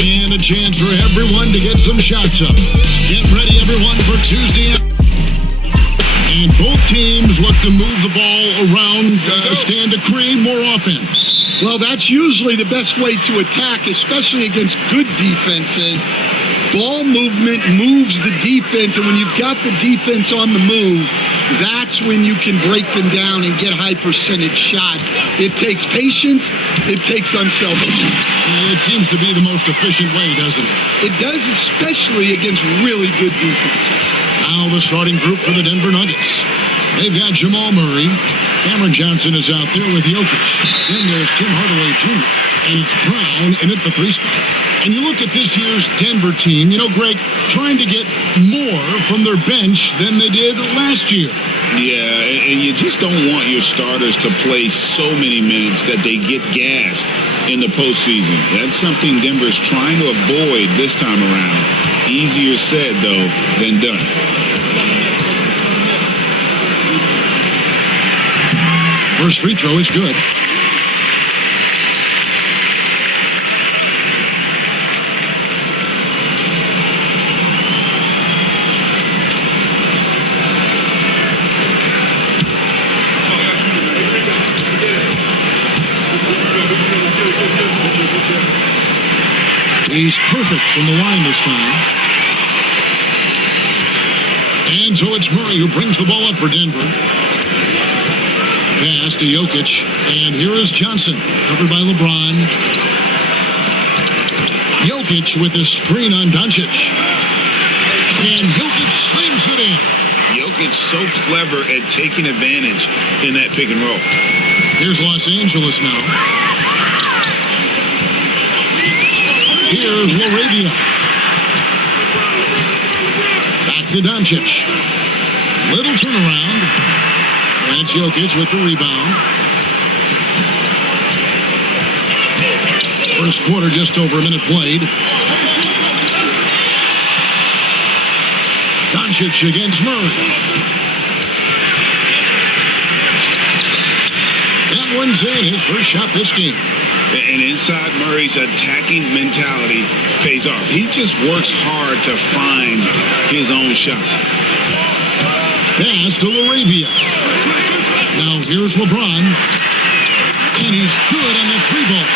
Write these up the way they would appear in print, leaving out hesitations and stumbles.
And a chance for everyone to get some shots up. Get ready, everyone, for Tuesday. And both teams look to move the ball around, stand to create more offense. Well, that's usually the best way to attack, especially against good defenses. Ball movement moves the defense, and when you've got the defense on the move, that's when you can break them down and get high percentage shots. It takes patience. It takes unselfishness. It seems to be the most efficient way, doesn't it? It does, especially against really good defenses. Now the starting group for the Denver Nuggets. They've got Jamal Murray. Cameron Johnson is out there with Jokic. Then there's Tim Hardaway Jr. And it's Brown in at the 3 spot. And you look at this year's Denver team, Greg, trying to get more from their bench than they did last year. Yeah, and you just don't want your starters to play so many minutes that they get gassed in the postseason. That's something Denver's trying to avoid this time around. Easier said, though, than done. First free throw is good. He's perfect from the line this time. And so it's Murray who brings the ball up for Denver. Pass to Jokic. And here is Johnson, covered by LeBron. Jokic with a screen on Doncic. And Jokic slams it in. Jokic so clever at taking advantage in that pick and roll. Here's Los Angeles now. Here's Laravia. Back to Doncic. Little turnaround. That's Jokic with the rebound. First quarter, just over a minute played. Doncic against Murray. That one's in. His first shot this game. And inside Murray's attacking mentality pays off. He just works hard to find his own shot. Pass to Laravia. Now here's LeBron. And he's good on the 3-ball.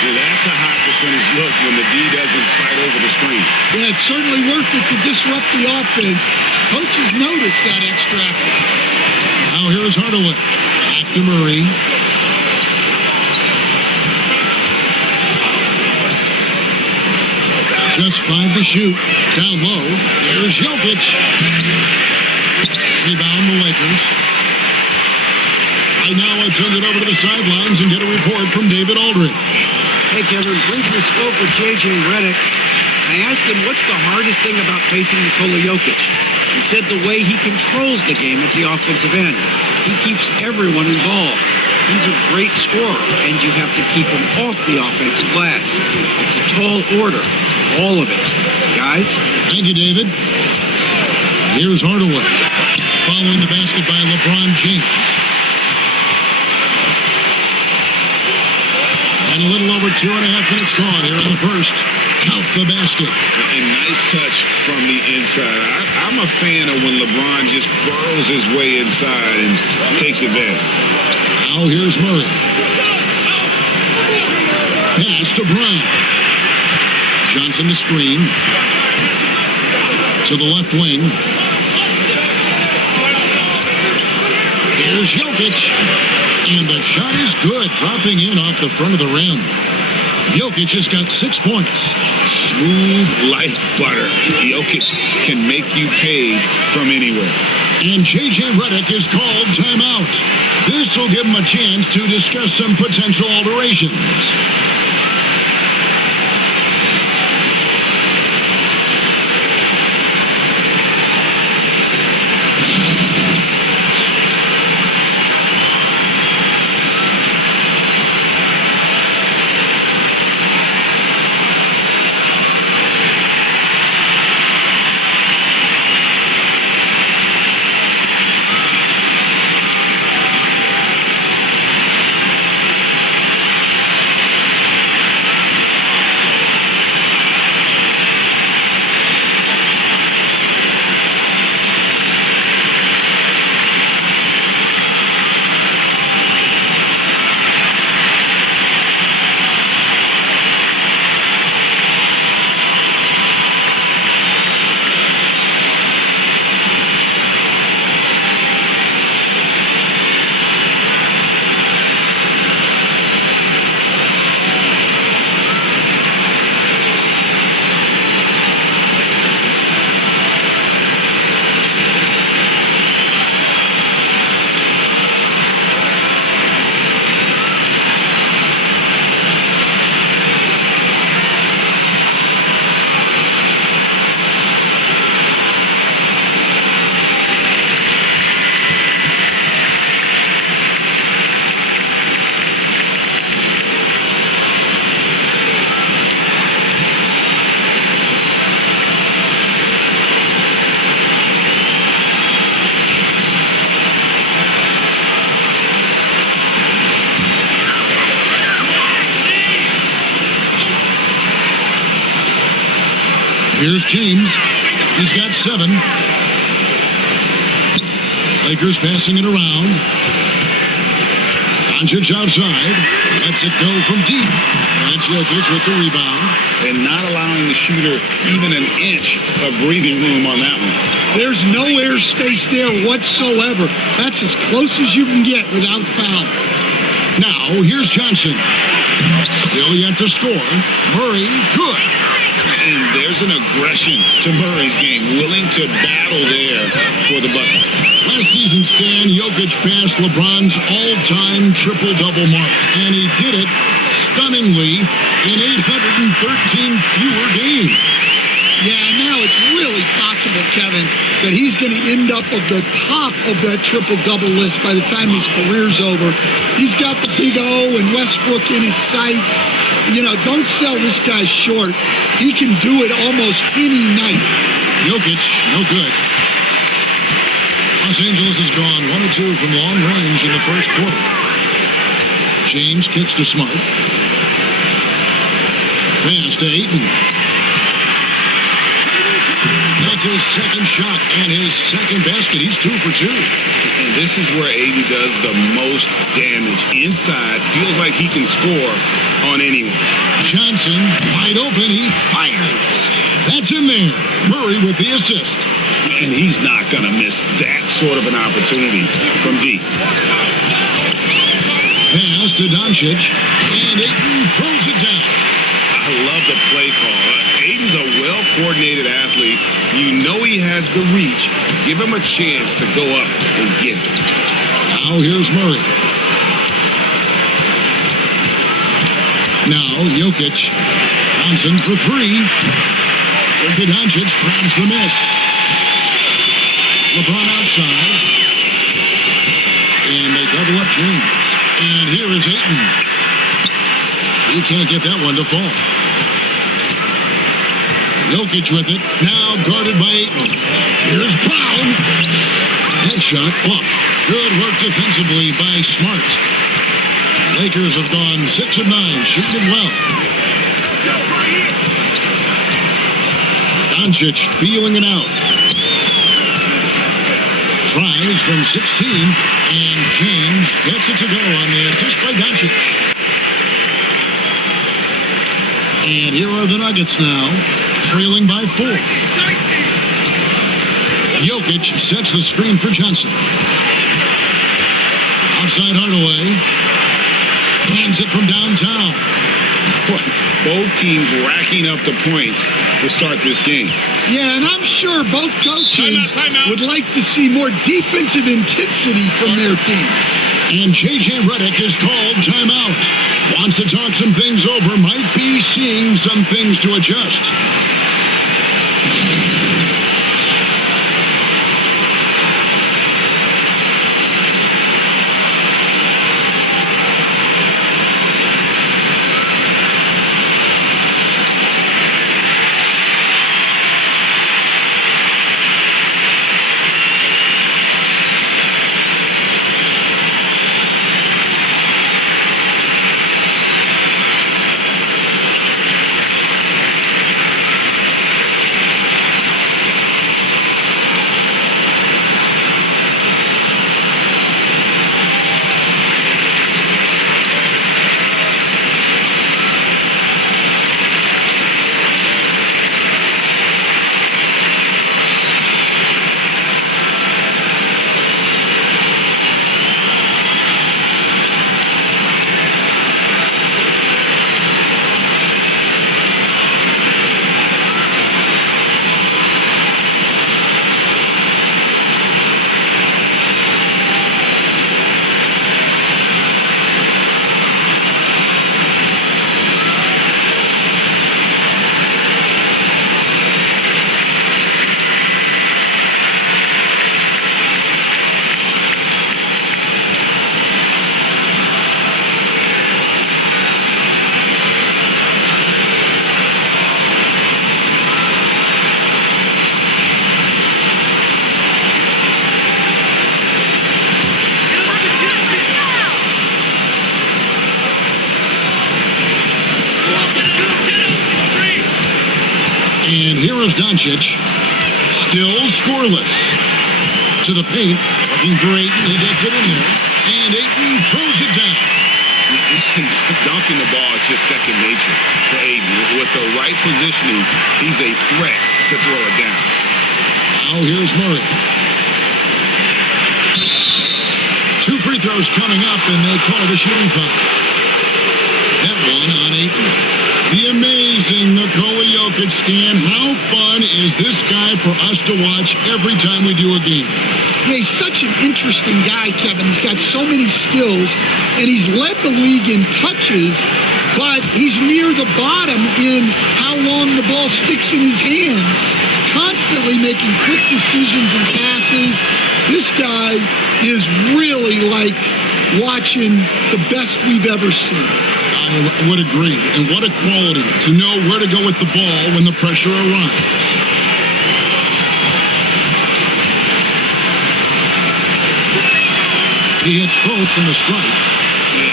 Yeah, that's a high percentage look when the D doesn't fight over the screen. Yeah, it's certainly worth it to disrupt the offense. Coaches notice that extra effort. Now here's Hardaway. Back to Murray. Just 5 to shoot. Down low. Here's Jokic. Rebound the Lakers. Right now, let's send it over to the sidelines and get a report from David Aldridge. Hey, Kevin, briefly spoke with J.J. Redick. I asked him what's the hardest thing about facing Nikola Jokic. He said the way he controls the game at the offensive end. He keeps everyone involved. He's a great scorer, and you have to keep him off the offensive glass. It's a tall order. All of it. Guys? Thank you, David. Here's Hardaway. Following the basket by LeBron James. And a little over 2.5 minutes gone here in the first. Count the basket. And nice touch from the inside. I'm a fan of when LeBron just burrows his way inside and takes advantage. Now here's Murray. Pass to Brown. Johnson to screen. To the left wing. Here's Jokic. And the shot is good. Dropping in off the front of the rim. Jokic has got 6 points. Smooth like butter. Jokic can make you pay from anywhere. And J.J. Redick is called timeout. This will give him a chance to discuss some potential alterations. Here's James. He's got 7. Lakers passing it around. Doncic outside. Lets it go from deep. And Jokic with the rebound. And not allowing the shooter even an inch of breathing room on that one. There's no airspace there whatsoever. That's as close as you can get without foul. Now, here's Johnson. Still yet to score. Murray, good. And there's an aggression to Murray's game, willing to battle there for the bucket. Last season, Stan, Jokic passed LeBron's all-time triple-double mark, and he did it stunningly in 813 fewer games. Yeah, now it's really possible, Kevin, that he's going to end up at the top of that triple-double list by the time his career's over. He's got the big O and Westbrook in his sights. You know, don't sell this guy short. He can do it almost any night. Jokic, no good. Los Angeles has gone 1 of 2 from long range in the first quarter. James kicks to Smart. Pass to Ayton. That's his second shot and his second basket. He's 2 for 2. And this is where AD does the most damage. Inside, feels like he can score on anyone. Johnson, wide open, he fires. That's in there. Murray with the assist. And he's not going to miss that sort of an opportunity from deep. Pass to Doncic, and Ayton throws it down. I love the play call. Ayton's a well-coordinated athlete. You know he has the reach. Give him a chance to go up and get it. Now here's Murray. Now Jokic. Johnson for 3. Luka Doncic grabs the miss. LeBron outside. And they double up James. And here is Ayton. He can't get that one to fall. Jokic with it. Now guarded by Ayton. Here's Brown. Headshot off. Good work defensively by Smart. Lakers have gone 6 of 9, shooting well. Doncic feeling it out. Tries from 16, and James gets it to go on the assist by Doncic. And here are the Nuggets now, trailing by 4. Jokic sets the screen for Johnson. Outside Hardaway. Hands it from downtown. Both teams racking up the points to start this game. Yeah, and I'm sure both coaches Timeout. would like to see more defensive intensity from their teams. And J.J. Redick is called timeout. Wants to talk some things over. Might be seeing some things to adjust. And here is Doncic. Still scoreless. To the paint. Looking for Ayton. He gets it in there. And Ayton throws it down. Dunking the ball is just second nature for Ayton. With the right positioning, he's a threat to throw it down. Now here's Murray. 2 free throws coming up, and they call the shooting foul. That one on Ayton. The amazing Nikola Jokic, Stan. How fun is this guy for us to watch every time we do a game? Yeah, he's such an interesting guy, Kevin. He's got so many skills, and he's led the league in touches, but he's near the bottom in how long the ball sticks in his hand, constantly making quick decisions and passes. This guy is really like watching the best we've ever seen. I would agree. And what a quality to know where to go with the ball when the pressure arrives. He hits both from the stripe.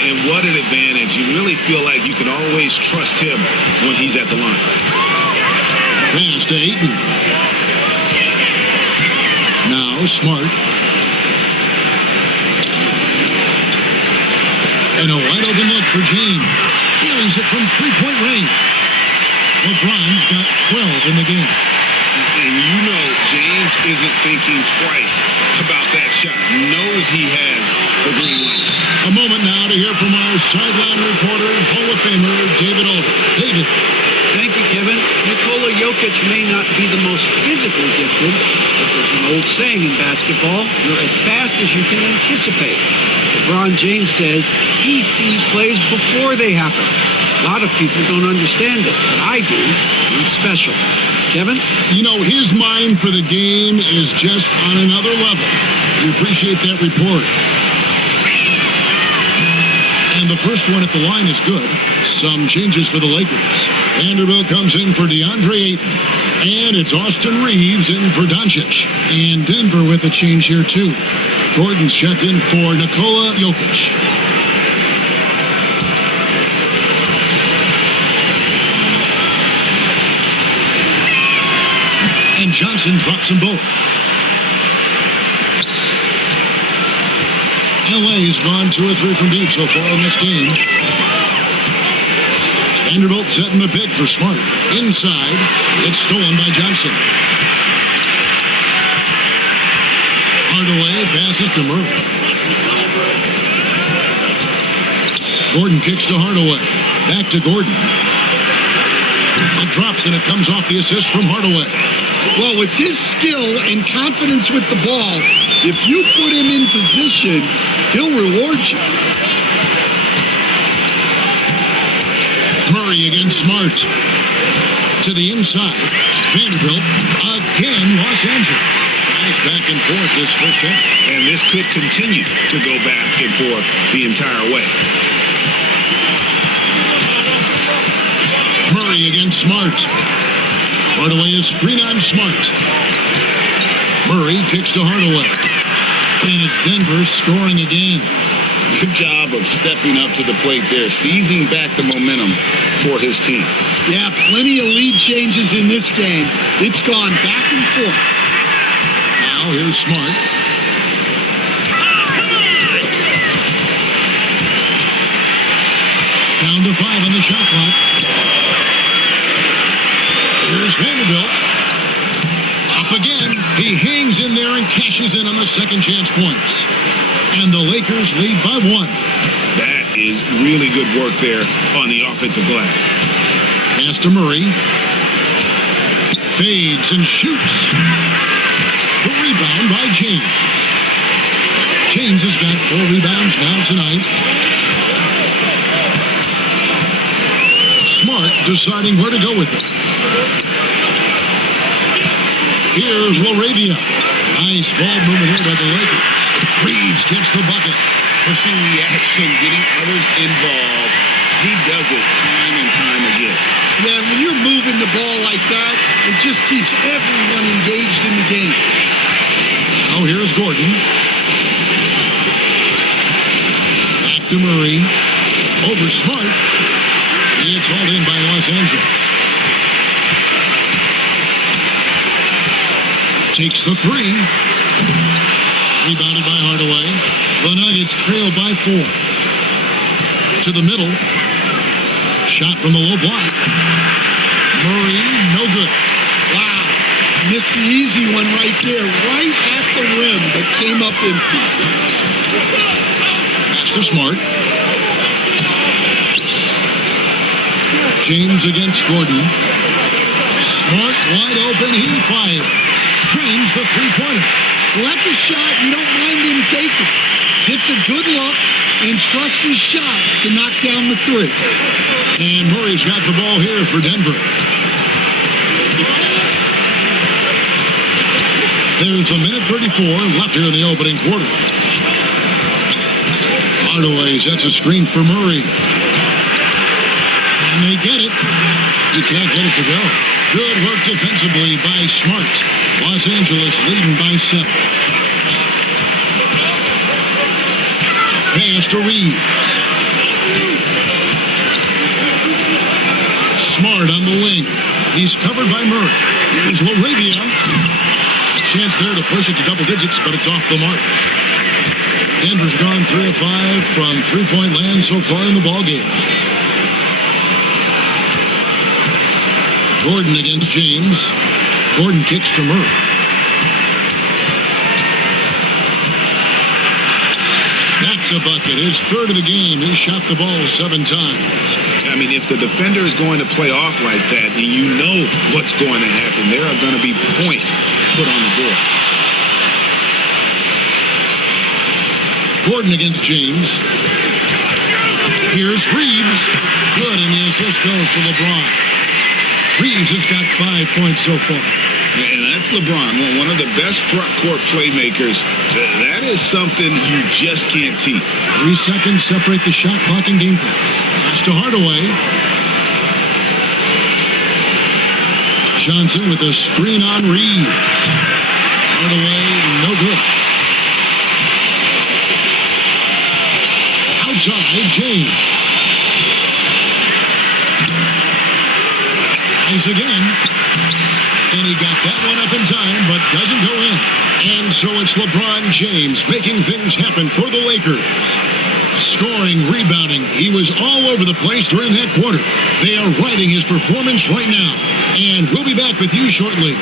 And what an advantage. You really feel like you can always trust him when he's at the line. Pass to Ayton. Now Smart. And a wide open look for James. Here's it from three-point range. LeBron's got 12 in the game. And you know James isn't thinking twice about that shot. Knows he has the green light. A moment now to hear from our sideline reporter, Hall of Famer David Alder. David. Thank you, Kevin. Nikola Jokic may not be the most physically gifted, but there's an old saying in basketball, you're as fast as you can anticipate. LeBron James says he sees plays before they happen. A lot of people don't understand it, but I do. He's special. Kevin? You know, his mind for the game is just on another level. We appreciate that report. And the first one at the line is good. Some changes for the Lakers. Vanderbilt comes in for DeAndre Ayton. And it's Austin Reeves in for Doncic. And Denver with a change here, too. Gordon's checked in for Nikola Jokic. And Johnson drops them both. LA's gone 2 or 3 from deep so far in this game. Vanderbilt setting the pick for Smart. Inside, it's stolen by Johnson. Hardaway passes to Murray. Gordon kicks to Hardaway. Back to Gordon. It drops and it comes off the assist from Hardaway. Well, with his skill and confidence with the ball, if you put him in position, he'll reward you. Murray against Smart. To the inside. Vanderbilt again, Los Angeles. Guys back and forth this first half. And this could continue to go back and forth the entire way. Murray against Smart. Hardaway is screen on Smart. Murray kicks to Hardaway. And it's Denver scoring again. Good job of stepping up to the plate there, seizing back the momentum for his team. Yeah, plenty of lead changes in this game. It's gone back and forth. Now here's Smart. Down to 5 on the shot clock. Here's Vanderbilt. Up again. He hangs in there and cashes in on the second chance points. And the Lakers lead by 1. That is really good work there on the offensive glass. Pass to Murray. Fades and shoots. The rebound by James. James has got 4 rebounds now tonight. Smart deciding where to go with it. Here's LaRavia. Nice ball movement here by the Lakers. Reeves gets the bucket. Pushing the action, getting others involved. He does it time and time again. Yeah, when you're moving the ball like that, it just keeps everyone engaged in the game. Now here's Gordon. Back to Murray. Over Smart. It's hauled in by Los Angeles. takes the three. Rebounded by Hardaway. The Nuggets trail by 4. To the middle. Shot from the low block. Murray, no good. Wow. Missed the easy one right there, right at the rim, but came up empty. Pass to Smart. James against Gordon. Smart wide open. He fires. James the three-pointer. Well, that's a shot you don't mind him taking. Gets a good look and trusts his shot to knock down the three. And Murray's got the ball here for Denver. There's a minute 34 left here in the opening quarter. Hardaway sets a screen for Murray. And they get it. You can't get it to go. Good work defensively by Smart. Los Angeles leading by 7. Pass to Reeves. Smart on the wing. He's covered by Murray. Here's Laravia. Chance there to push it to double digits, but it's off the mark. Denver's gone 3 of 5 from three-point land so far in the ballgame. Gordon against James. Gordon kicks to Murray. That's a bucket. His third of the game. He shot the ball 7 times. I mean, if the defender is going to play off like that, and you know what's going to happen, there are going to be points put on the board. Gordon against James. Here's Reeves. Good, and the assist goes to LeBron. Reeves has got 5 points so far. And that's LeBron, one of the best front court playmakers. That is something you just can't teach. 3 seconds separate the shot clock and game clock. Pass to Hardaway. Johnson with a screen on Reeves. Hardaway, no good. Outside, James. Tries again. And he got that one up in time, but doesn't go in. And so it's LeBron James making things happen for the Lakers. Scoring, rebounding. He was all over the place during that quarter. They are riding his performance right now. And we'll be back with you shortly.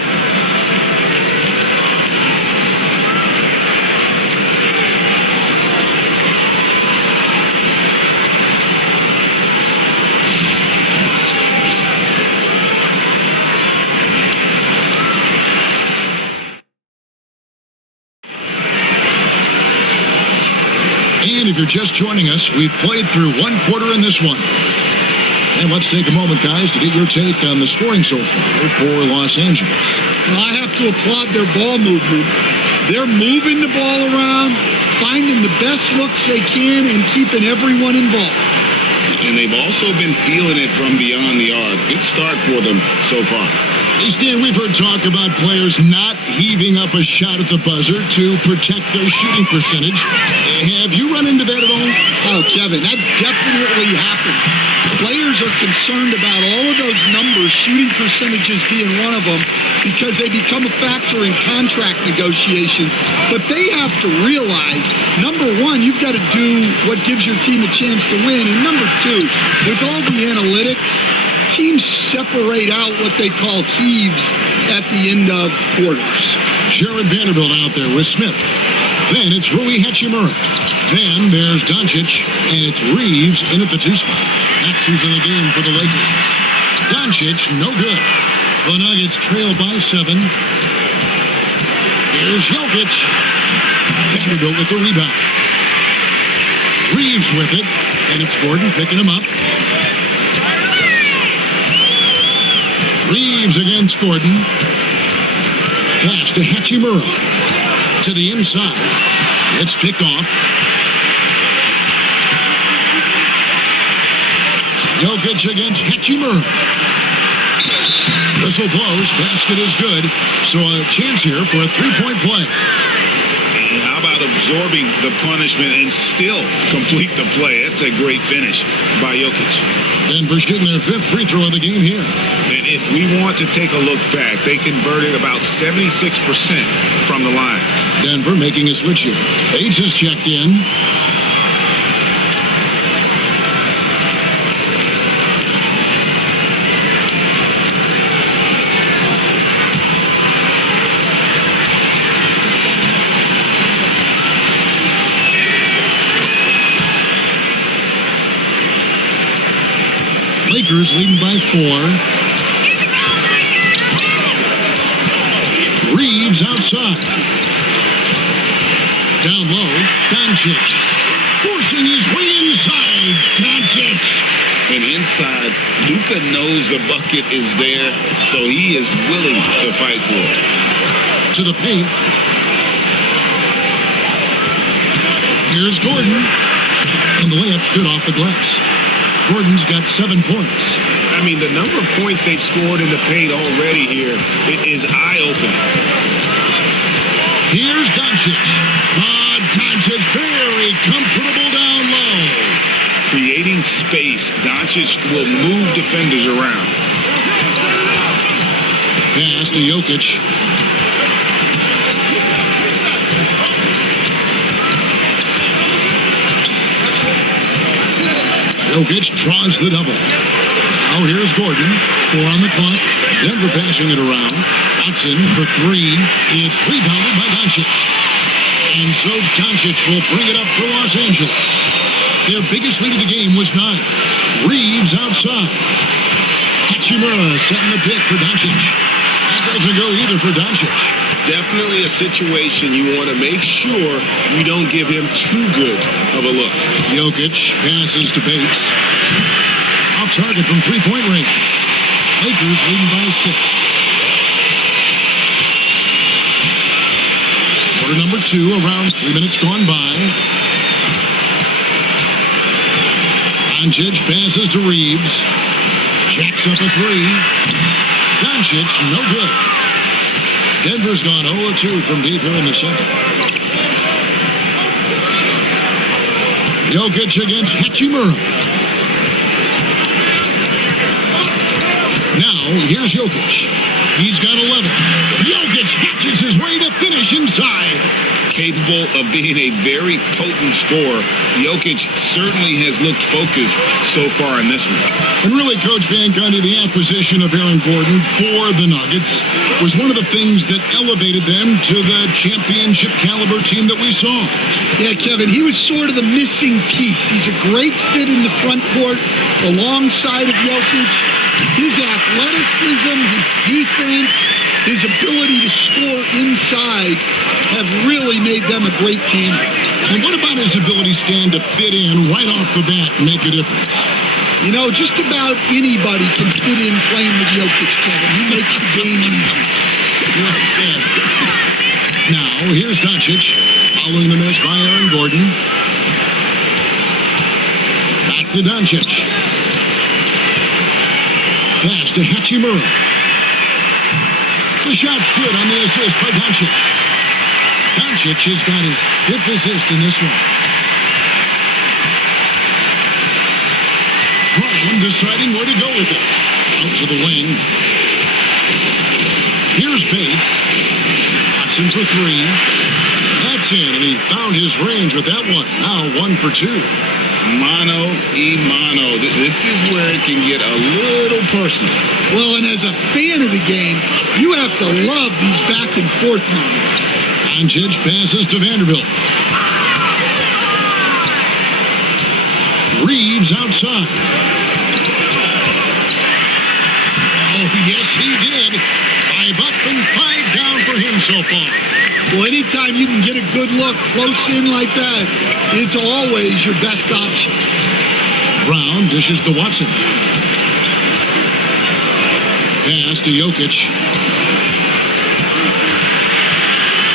And if you're just joining us, we've played through 1 quarter in this one. And let's take a moment, guys, to get your take on the scoring so far for Los Angeles. Well, I have to applaud their ball movement. They're moving the ball around, finding the best looks they can, and keeping everyone involved. And they've also been feeling it from beyond the arc. Good start for them so far. Hey, Stan, we've heard talk about players not heaving up a shot at the buzzer to protect their shooting percentage. Have you run into that at all? Oh, Kevin, that definitely happens. Players are concerned about all of those numbers, shooting percentages being one of them, because they become a factor in contract negotiations. But they have to realize, number one, you've got to do what gives your team a chance to win. And number two, with all the analytics, teams separate out what they call heaves at the end of quarters. Jared Vanderbilt out there with Smith. Then it's Rui Hachimura. Then there's Doncic, and it's Reeves in at the 2 spot. That's who's in the game for the Lakers. Doncic, no good. The Nuggets trail by 7. Here's Jokic. Vanderbilt with the rebound. Reeves with it, and it's Gordon picking him up. Reeves against Gordon. Pass to Hachimura. To the inside. It's picked off. Jokic against Hachimura. Whistle blows. Basket is good. So a chance here for a 3-point play. How about absorbing the punishment and still complete the play? That's a great finish by Jokic. Denver shooting their 5th free throw of the game here. And if we want to take a look back, they converted about 76% from the line. Denver making a switch here. Bates is checked in. Lakers leading by 4. Reeves outside. Down low, Doncic. Forcing his way inside. Doncic. And inside, Luka knows the bucket is there, so he is willing to fight for it. To the paint. Here's Gordon. And the layup's good off the glass. Gordon's got 7 points. I mean, the number of points they've scored in the paint already here is eye-opening. Here's Doncic. Doncic very comfortable down low. Creating space, Doncic will move defenders around. Pass to Jokic. Jokic draws the double. Now here's Gordon. 4 on the clock. Denver passing it around. Watson for 3. It's rebounded by Doncic. And so Doncic will bring it up for Los Angeles. Their biggest lead of the game was 9. Reeves outside. Hachimura setting the pick for Doncic. That doesn't go either for Doncic. Definitely a situation you want to make sure you don't give him too good of a look. Jokic passes to Bates. Off target from 3-point range. Lakers leading by 6. Quarter number 2, around 3 minutes gone by. Doncic passes to Reeves. Jacks up a 3. Doncic, no good. Denver's gone 0-2 from deep here in the second. Jokic against Hachimura. Now, here's Jokic. He's got 11. Jokic hatches his way to finish inside. Capable of being a very potent scorer, Jokic certainly has looked focused so far in this one. And really, Coach Van Gundy, the acquisition of Aaron Gordon for the Nuggets was one of the things that elevated them to the championship caliber team that we saw. Yeah, Kevin, he was sort of the missing piece. He's a great fit in the front court alongside of Jokic. His athleticism, his defense, his ability to score inside have really made them a great team. And what about his ability, Stan, to fit in right off the bat and make a difference? You know, just about anybody can fit in playing with Jokic, Kevin. He makes the game easy. Well said. Now, here's Doncic, following the miss by Aaron Gordon. Back to Doncic. Pass to Hachimura. The shot's good on the assist by Doncic. Doncic has got his 5th assist in this one. Brown deciding where to go with it. Out to the wing. Here's Bates. Watson for 3. That's in, and he found his range with that one. Now 1 for 2. Mano y mano. This is where it can get a little personal. Well, and as a fan of the game, you have to love these back and forth moments. Doncic passes to Vanderbilt. Reeves outside. Oh, yes, he did. 5 up and 5 down for him so far. Well, anytime you can get a good look close in like that, it's always your best option. Brown dishes to Watson. Pass to Jokic.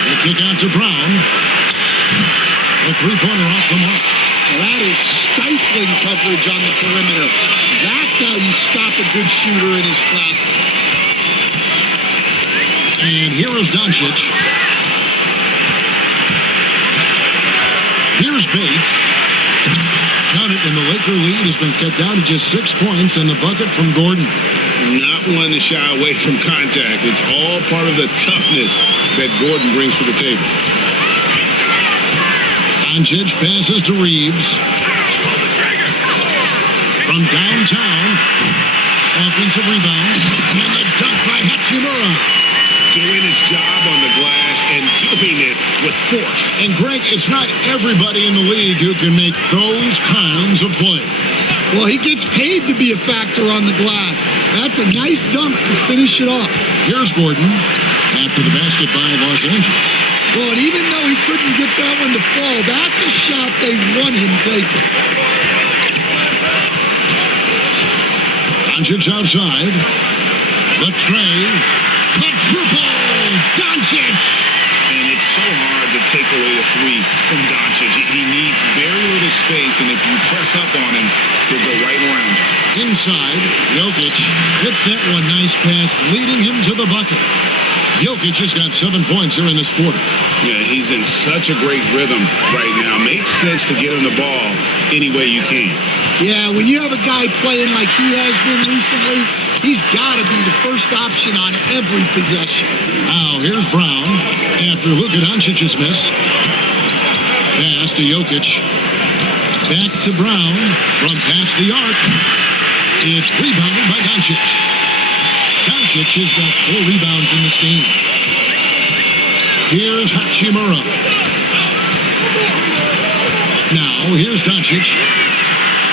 The kick out to Brown. A 3-pointer off the mark. Well, that is stifling coverage on the perimeter. That's how you stop a good shooter in his tracks. And here is Doncic. Here's Bates. Count it, and the Laker lead has been cut down to just 6 points, and the bucket from Gordon. Not not one to shy away from contact. It's all part of the toughness that Gordon brings to the table. Doncic passes to Reeves. From downtown, offensive rebound, and the dunk by Hachimura. Doing his job on the glass and doing it with force. And Greg, it's not everybody in the league who can make those kinds of plays. Well, he gets paid to be a factor on the glass. That's a nice dunk to finish it off. Here's Gordon after the basket by Los Angeles. Well, and even though he couldn't get that one to fall, that's a shot they want him taking. Doncic outside. The tray. The triple. Doncic. And it's so hard to take away a three from Doncic. He needs very little space, and if you press up on him, he'll go right around. Inside, Jokic hits that one. Nice pass, leading him to the bucket. Jokic has got 7 points here in this quarter. Yeah, he's in such a great rhythm right now. Makes sense to get him the ball any way you can. Yeah, when you have a guy playing like he has been recently, he's got to be the first option on every possession. Now, here's Brown after Luka Doncic's miss. Pass to Jokic. Back to Brown from past the arc. It's rebounded by Doncic. Doncic has got 4 rebounds in this game. Here's Hachimura. Now, here's Doncic.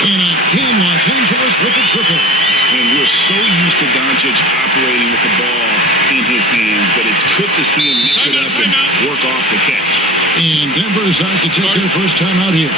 And again, Los Angeles with the triple. And we're so used to Doncic operating with the ball in his hands, but it's good to see him mix it up and work off the catch. And Denver decides to take their first time out here.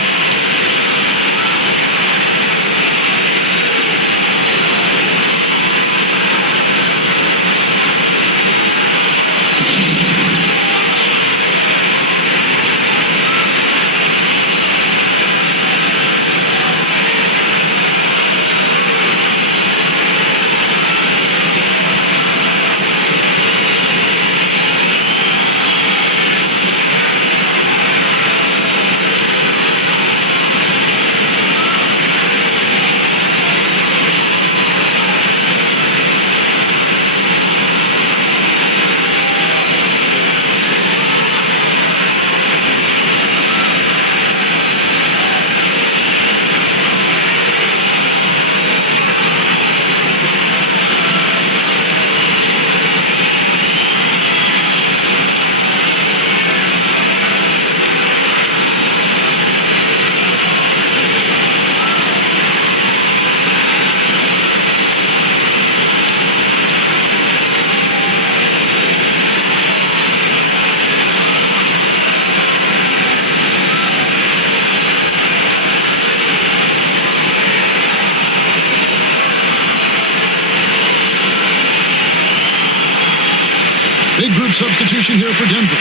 Big group substitution here for Denver.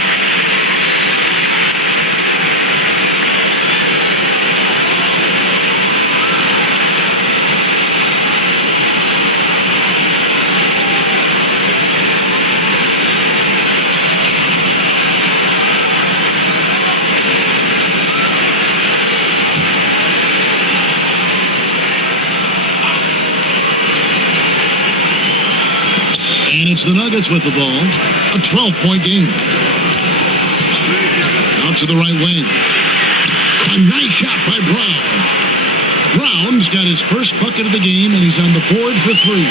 And it's the Nuggets with the ball. A 12-point game. Out to the right wing. A nice shot by Brown. Brown's got his first bucket of the game, and he's on the board for 3.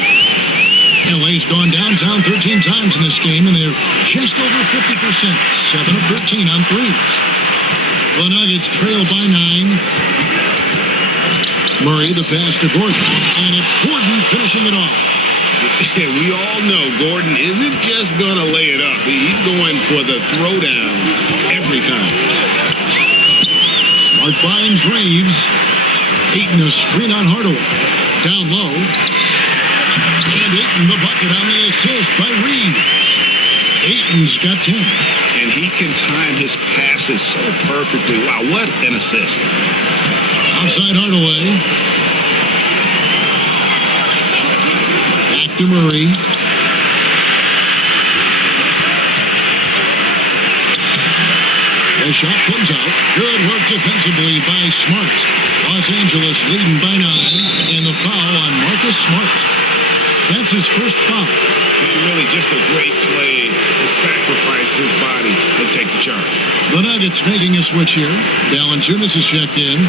LA's gone downtown 13 times in this game, and they're just over 50%. 7 of 13 on threes. The Nuggets trail by 9. Murray, the pass to Gordon. And it's Gordon finishing it off. We all know Gordon isn't just going to lay it up. He's going for the throwdown every time. Smart finds Reeves. Ayton a screen on Hardaway. Down low. And Ayton the bucket on the assist by Reeves. Ayton's got 10. And he can time his passes so perfectly. Wow, what an assist. Outside Hardaway. To Murray. The shot comes out. Good work defensively by Smart. Los Angeles leading by 9. And the foul on Marcus Smart. That's his first foul. Really just a great play to sacrifice his body and take the charge. The Nuggets making a switch here. Valanciunas is checked in.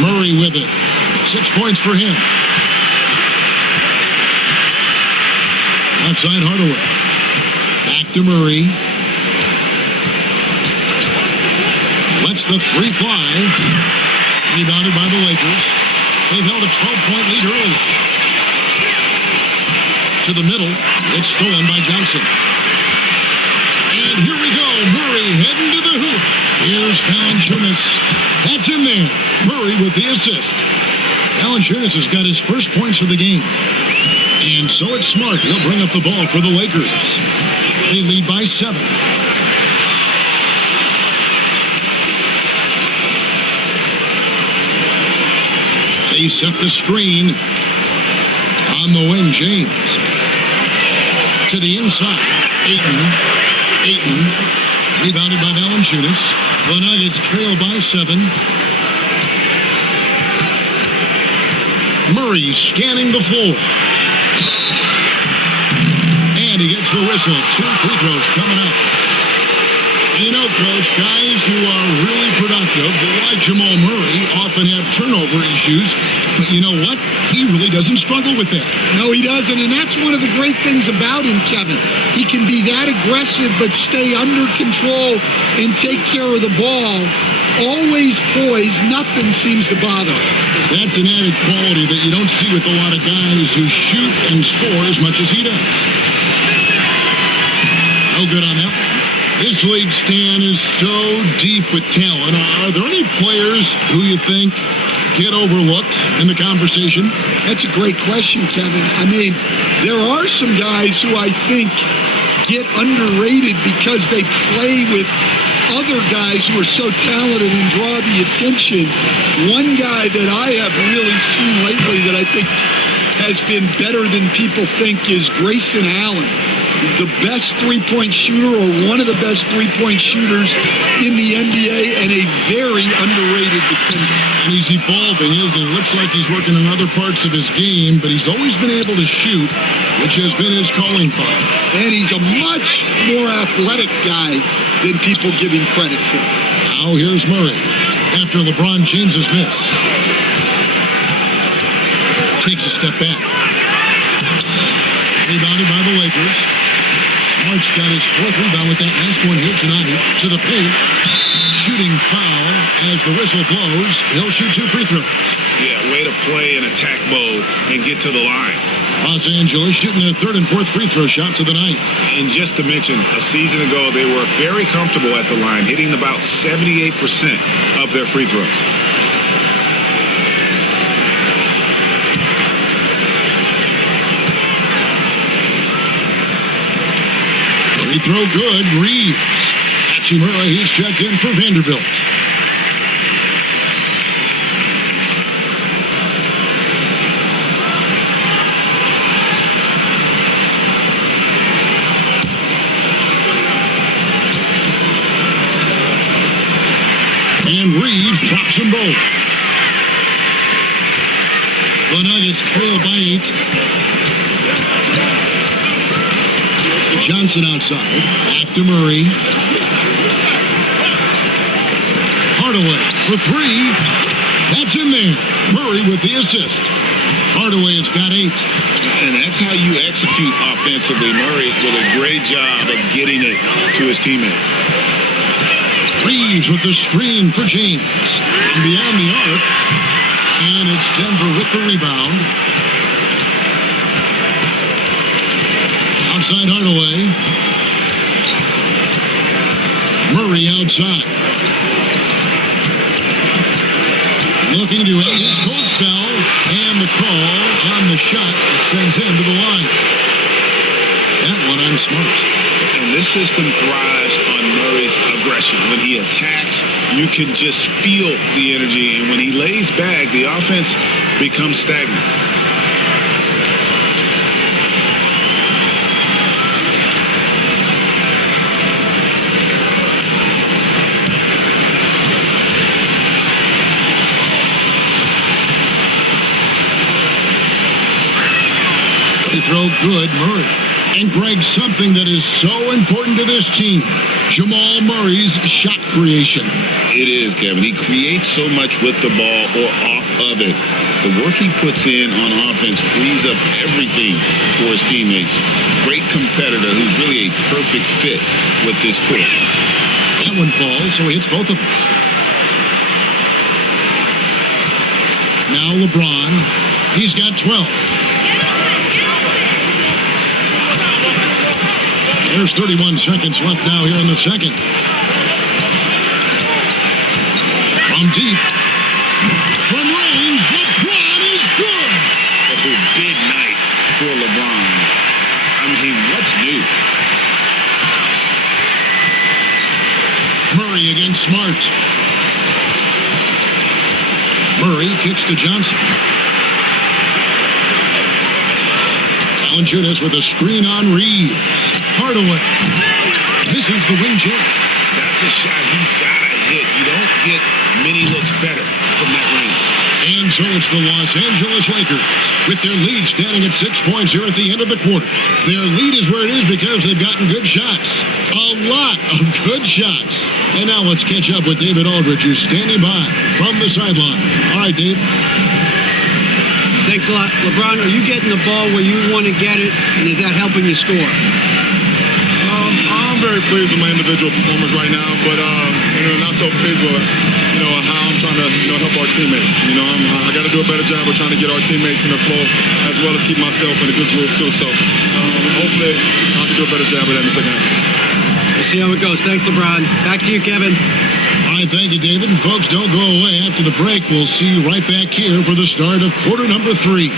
Murray with it. 6 points for him. Left side, Hardaway. Back to Murray. Lets the three fly. Rebounded by the Lakers. They've held a 12-point lead early. To the middle. It's stolen by Johnson. And here we go. Murray heading to the hoop. Here's Valanciunas. That's in there. Murray with the assist. Valanciunas has got his first points of the game. And so it's Smart. He'll bring up the ball for the Lakers. They lead by 7. They set the screen on the wing. James to the inside. Ayton. Rebounded by Valanciunas. The Nuggets trail by 7. Murray scanning the floor. And he gets the whistle. 2 free throws coming up. You know, Coach, guys who are really productive, like Jamal Murray, often have turnover issues. But you know what? He really doesn't struggle with that. No, he doesn't. And that's one of the great things about him, Kevin. He can be that aggressive but stay under control and take care of the ball. Always poised. Nothing seems to bother him. That's an added quality that you don't see with a lot of guys who shoot and score as much as he does. No good on that one. This league, Stan, is so deep with talent. Are there any players who you think get overlooked in the conversation? That's a great question, Kevin. I mean, there are some guys who I think get underrated because they play with other guys who are so talented and draw the attention. One guy that I have really seen lately that I think has been better than people think is Grayson Allen. The best three-point shooter or one of the best three-point shooters in the NBA and a very underrated defender. And he's evolving, isn't he? Looks like he's working on other parts of his game, but he's always been able to shoot, which has been his calling card. And he's a much more athletic guy than people give him credit for. Now here's Murray after LeBron James's miss. Takes a step back. Rebounded by the Lakers. Smart's got his 4th rebound with that last one here tonight. To the paint. Shooting foul as the whistle blows. He'll shoot 2 free throws. Yeah, way to play in attack mode and get to the line. Los Angeles shooting their 3rd and 4th free throw shots of the night. And just to mention, a season ago, they were very comfortable at the line, hitting about 78% of their free throws. Free throw good. Reeves. Hachimura, he's checked in for Vanderbilt. And Reeves drops them both. The Nuggets trail by 8. Johnson outside. Back to Murray. Hardaway for 3. That's in there. Murray with the assist. Hardaway has got 8. And that's how you execute offensively. Murray with a great job of getting it to his teammate. Reeves with the screen for James. And beyond the arc. And it's Denver with the rebound. Outside Hardaway. Murray outside. Looking to end his cold spell. And the call on the shot that sends him to the line. That one on Smart. And this system thrives on Murray's aggression. When he attacks, you can just feel the energy. And when he lays back, the offense becomes stagnant. throw good, Murray. And Greg, something that is so important to this team, Jamal Murray's shot creation. It is, Kevin. He creates so much with the ball or off of it. The work he puts in on offense frees up everything for his teammates. Great competitor who's really a perfect fit with this court. That one falls, so he hits both of them. Now LeBron. He's got 12. There's 31 seconds left now here in the second. From deep. From range, LeBron is good. That's a big night for LeBron. I mean, what's new? Murray against Smart. Murray kicks to Johnson. Valanciunas with a screen on Reeves. Hardaway. This is the wing chip. That's a shot he's got to hit. You don't get many looks better from that range. And so it's the Los Angeles Lakers with their lead standing at 6 points here at the end of the quarter. Their lead is where it is because they've gotten good shots. A lot of good shots. And now let's catch up with David Aldridge, who's standing by from the sideline. All right, Dave. Thanks a lot. LeBron, are you getting the ball where you want to get it, and is that helping you score? I'm very pleased with my individual performance right now, but not so pleased with how I'm trying to help our teammates. I got to do a better job of trying to get our teammates in the flow, as well as keep myself in a good groove too. So hopefully I can do a better job of that in the second half. We'll see how it goes. Thanks, LeBron. Back to you, Kevin. All right, thank you, David. And folks, don't go away. After the break, we'll see you right back here for the start of quarter number 3.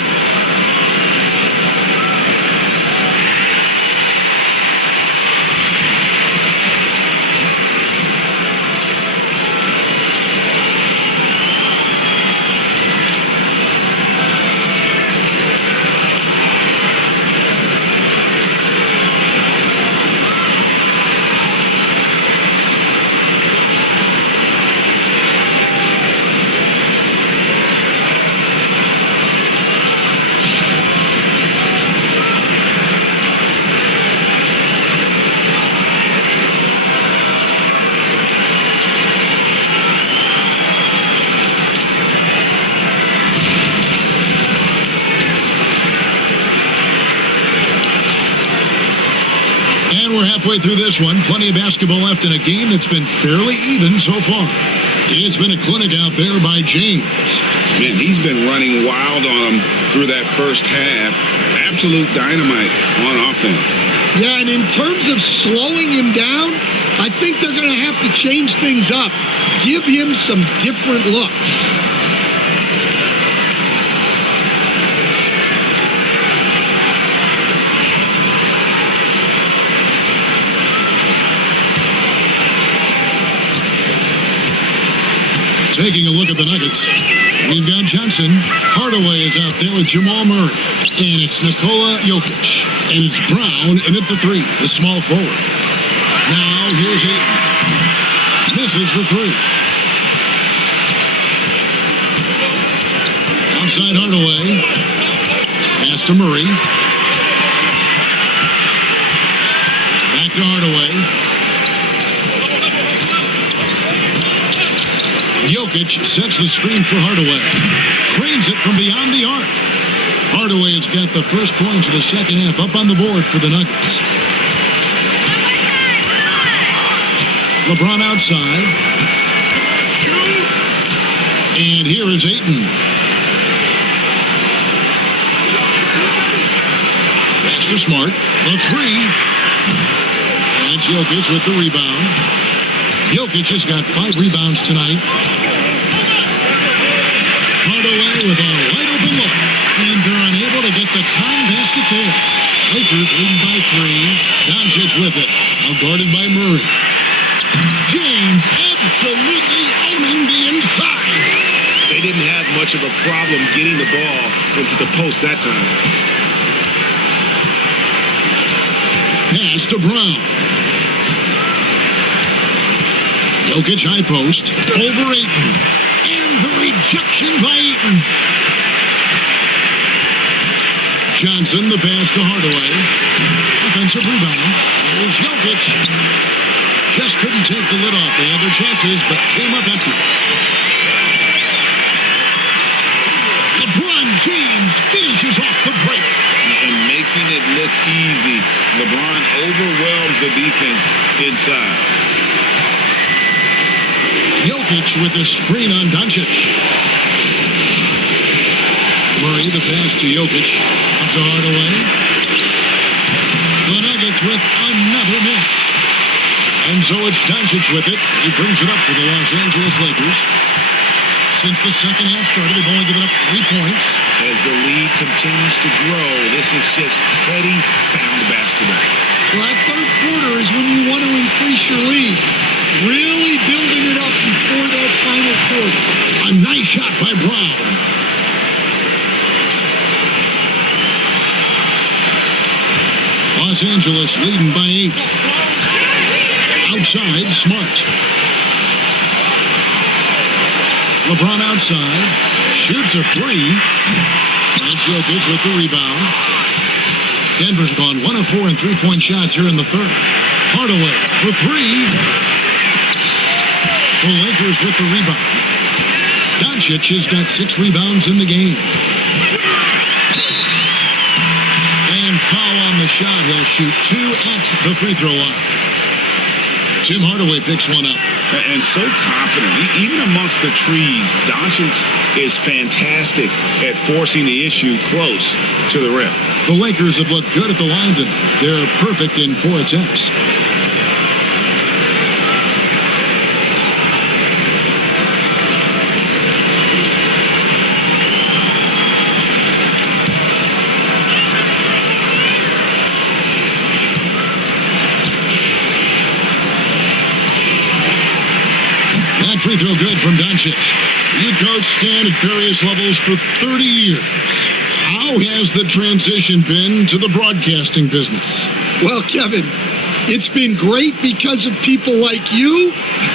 We're halfway through this one. Plenty of basketball left in a game that's been fairly even so far. It's been a clinic out there by James. Man, he's been running wild on him through that first half. Absolute dynamite on offense. Yeah, and in terms of slowing him down, I think they're going to have to change things up. Give him some different looks. Taking a look at the Nuggets, we've got Johnson. Hardaway is out there with Jamal Murray. And it's Nikola Jokic. And it's Brown in at the 3, the small forward. Now here's Ayton. Misses the 3. Outside Hardaway. Pass to Murray. Back to Hardaway. Jokic sets the screen for Hardaway. Trains it from beyond the arc. Hardaway has got the first points of the second half up on the board for the Nuggets. LeBron outside. And here is Ayton. Pass to Smart. The 3. And it's Jokic with the rebound. Jokic has got 5 rebounds tonight. Hardaway with a wide open look. And they're unable to get the time basket there. Lakers leading by 3. Doncic with it. Now guarded by Murray. James absolutely owning the inside. They didn't have much of a problem getting the ball into the post that time. Pass to Brown. Jokic high post. Over Ayton. And the rejection by Ayton. Johnson, the pass to Hardaway. Offensive rebound. Here's Jokic. Just couldn't take the lid off. They had their chances, but came up empty. LeBron James finishes off the break. And making it look easy. LeBron overwhelms the defense inside. Jokic with a screen on Doncic. Murray, the pass to Jokic. Up to Hardaway. The Nuggets with another miss. And so it's Doncic with it. He brings it up for the Los Angeles Lakers. Since the second half started, they've only given up 3 points. As the lead continues to grow, this is just pretty sound basketball. Well, that third quarter is when you want to increase your lead. Really building it up before that final quarter. A nice shot by Brown. Los Angeles leading by 8. Outside, Smart. LeBron outside. Shoots a 3. That's Jokic with the rebound. Denver's gone 1 of 4 in 3-point shots here in the third. Hardaway for 3. The Lakers with the rebound. Doncic has got 6 rebounds in the game. And foul on the shot. He'll shoot 2 at the free throw line. Tim Hardaway picks one up. And so confident. Even amongst the trees, Doncic is fantastic at forcing the issue close to the rim. The Lakers have looked good at the line tonight. They're perfect in 4 attempts. Free throw good from Doncic. You coached Stan at various levels for 30 years. How has the transition been to the broadcasting business? Well, Kevin, it's been great because of people like you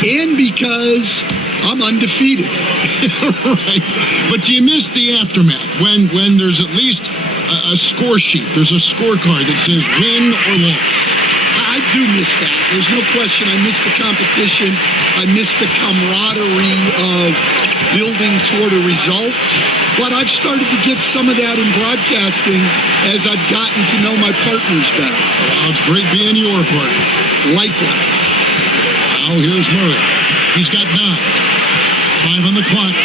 and because I'm undefeated. Right. But you miss the aftermath when there's at least a score sheet. There's a scorecard that says win or loss. I do miss that. There's no question. I miss the competition. I miss the camaraderie of building toward a result. But I've started to get some of that in broadcasting as I've gotten to know my partners better. Well, it's great being your partner. Likewise. Now here's Murray. He's got 9. 5 on the clock.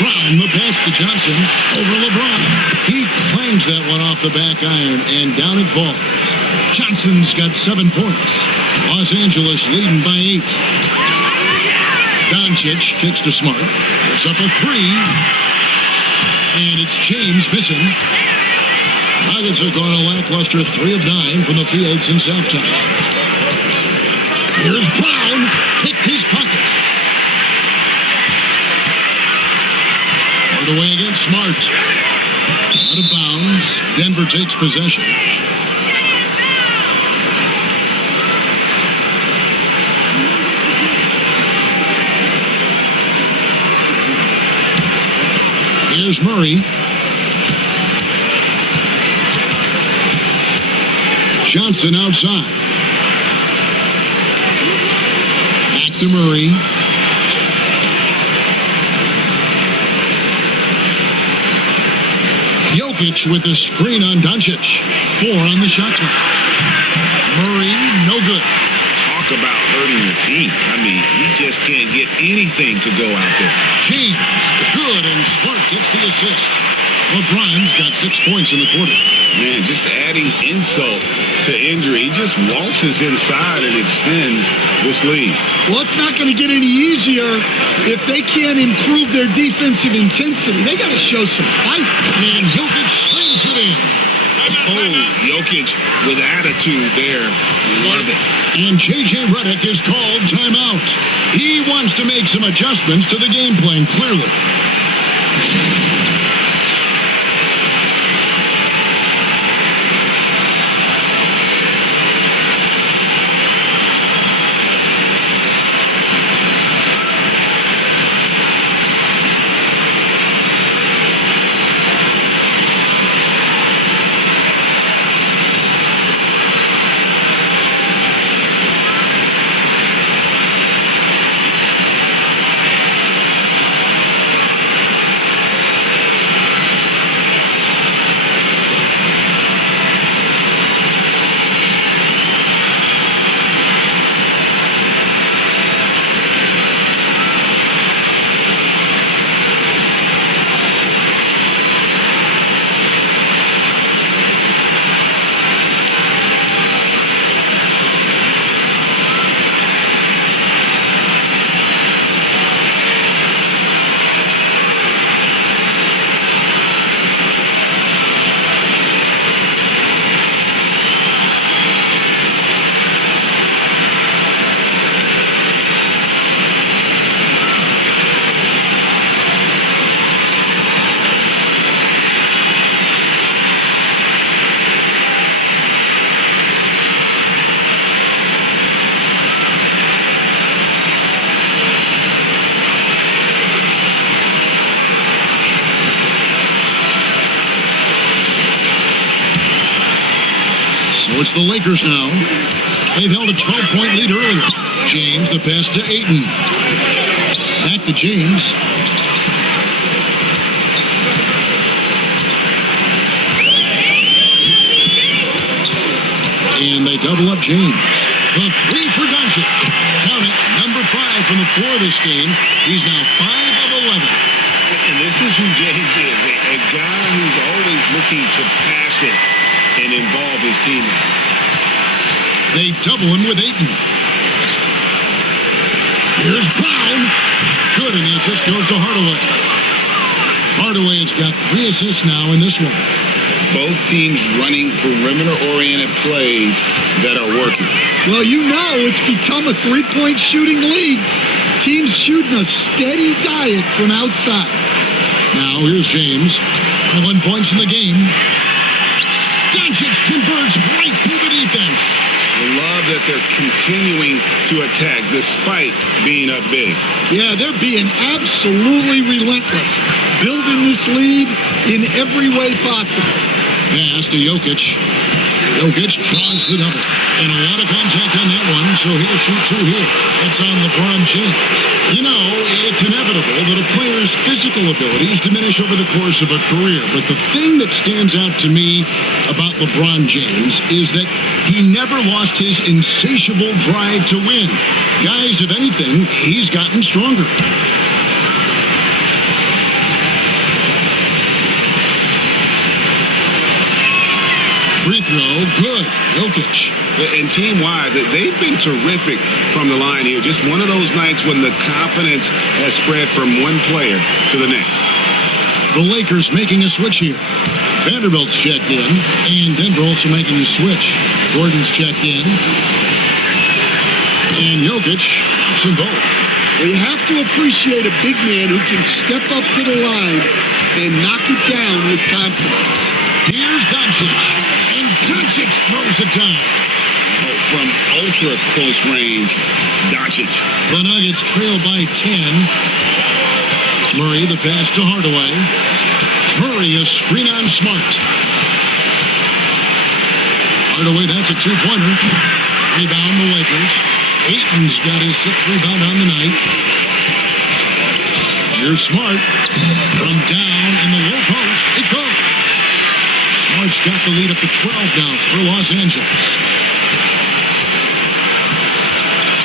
Brown, the pass to Johnson over LeBron. He clangs that one off the back iron, and down it falls. Johnson's got 7 points. Los Angeles leading by 8. Doncic kicks to Smart. It's up a 3. And it's James missing. Nuggets have gone a lackluster 3 of 9 from the field since halftime. Here's Brown. Picked his pocket. Hardaway against Smart. Out of bounds. Denver takes possession. Here's Murray. Johnson outside. Back to Murray. Jokic with a screen on Doncic. 4 on the shot clock. Murray, no good. Talk about hurting your team. I mean, he just can't get anything to go out there. James, good, and Smart gets the assist. LeBron's got 6 points in the quarter. Man, just adding insult to injury. He just waltzes inside and extends this lead. Well, it's not going to get any easier if they can't improve their defensive intensity. They got to show some fight. And Jokic slams it in. Oh, Jokic with attitude there. Love it. And J.J. Redick is called timeout. He wants to make some adjustments to the game plan, clearly. So it's the Lakers now. They've held a 12-point lead earlier. James, the pass to Ayton. Back to James. And they double up James. The three for Doncic. Count it, number 5 from the floor this game. He's now 5 of 11. And this is who James is, a guy who's always looking to pass it and involve his teammates. They double him with Ayton. Here's Brown. Good, and the assist goes to Hardaway. Hardaway has got 3 assists now in this one. Both teams running perimeter-oriented plays that are working. Well, you know it's become a three-point shooting league. Teams shooting a steady diet from outside. Now here's James. 1 points in the game. Doncic converts right through the defense. I love that they're continuing to attack despite being up big. Yeah, they're being absolutely relentless, building this lead in every way possible. Pass to Jokic. Jokic draws the double. And a lot of contact on that one, so he'll shoot 2 here. That's on LeBron James. You know, it's inevitable that a player's physical abilities diminish over the course of a career. But the thing that stands out to me about LeBron James is that he never lost his insatiable drive to win. Guys, if anything, he's gotten stronger. Free throw, good. Jokic. And team-wide, they've been terrific from the line here. Just one of those nights when the confidence has spread from one player to the next. The Lakers making a switch here. Vanderbilt's checked in, and Denver also making a switch. Gordon's checked in, and Jokic some both. Well, you have to appreciate a big man who can step up to the line and knock it down with confidence. Here's Doncic, and Doncic throws it down. From ultra close range, Doncic. The Nuggets trail by 10. Murray, the pass to Hardaway. Murray, a screen on Smart. Hardaway, that's a 2-pointer. Rebound the Lakers. Ayton's got his 6th rebound on the night. Here's Smart. From down in the low post, it goes. Smart's got the lead up to 12 now for Los Angeles.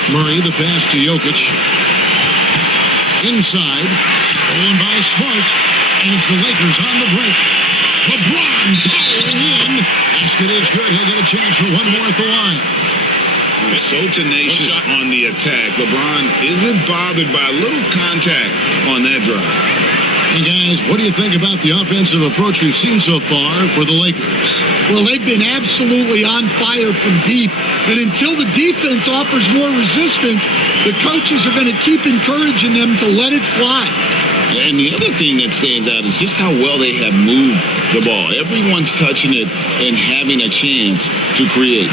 Murray, the pass to Jokic. Inside, stolen by Smart, and it's the Lakers on the break. LeBron powering in. Basket is good. He'll get a chance for one more at the line. So tenacious on the attack. LeBron isn't bothered by a little contact on that drive. Hey guys, what do you think about the offensive approach we've seen so far for the Lakers? Well, they've been absolutely on fire from deep. And until the defense offers more resistance, the coaches are going to keep encouraging them to let it fly. And the other thing that stands out is just how well they have moved the ball. Everyone's touching it and having a chance to create.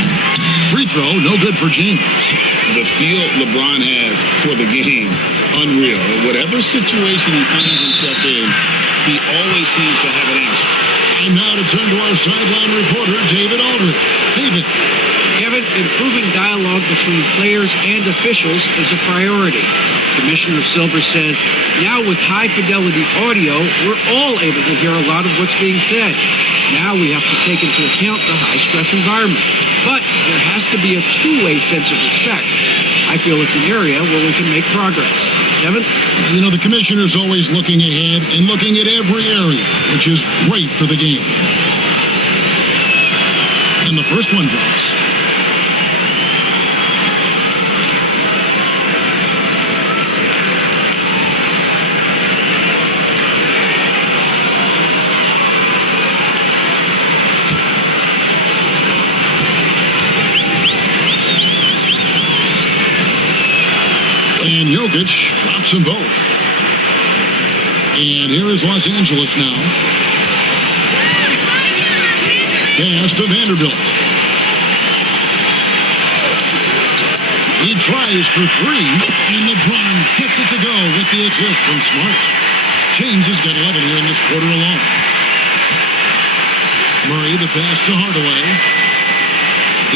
Free throw, no good for James. The feel LeBron has for the game, unreal. Whatever situation he finds himself in, he always seems to have an answer. And now to turn to our sideline reporter, David Aldridge. David. Kevin, improving dialogue between players and officials is a priority. Commissioner Silver says, now with high-fidelity audio, we're all able to hear a lot of what's being said. Now we have to take into account the high-stress environment. But there has to be a two-way sense of respect. I feel it's an area where we can make progress. Kevin? You know, the commissioner's always looking ahead and looking at every area, which is great for the game. And the first one drops. And Jokic drops them both. And here is Los Angeles now. Pass to Vanderbilt. He tries for 3, and LeBron gets it to go with the assist from Smart. James has got 11 here in this quarter alone. Murray, the pass to Hardaway.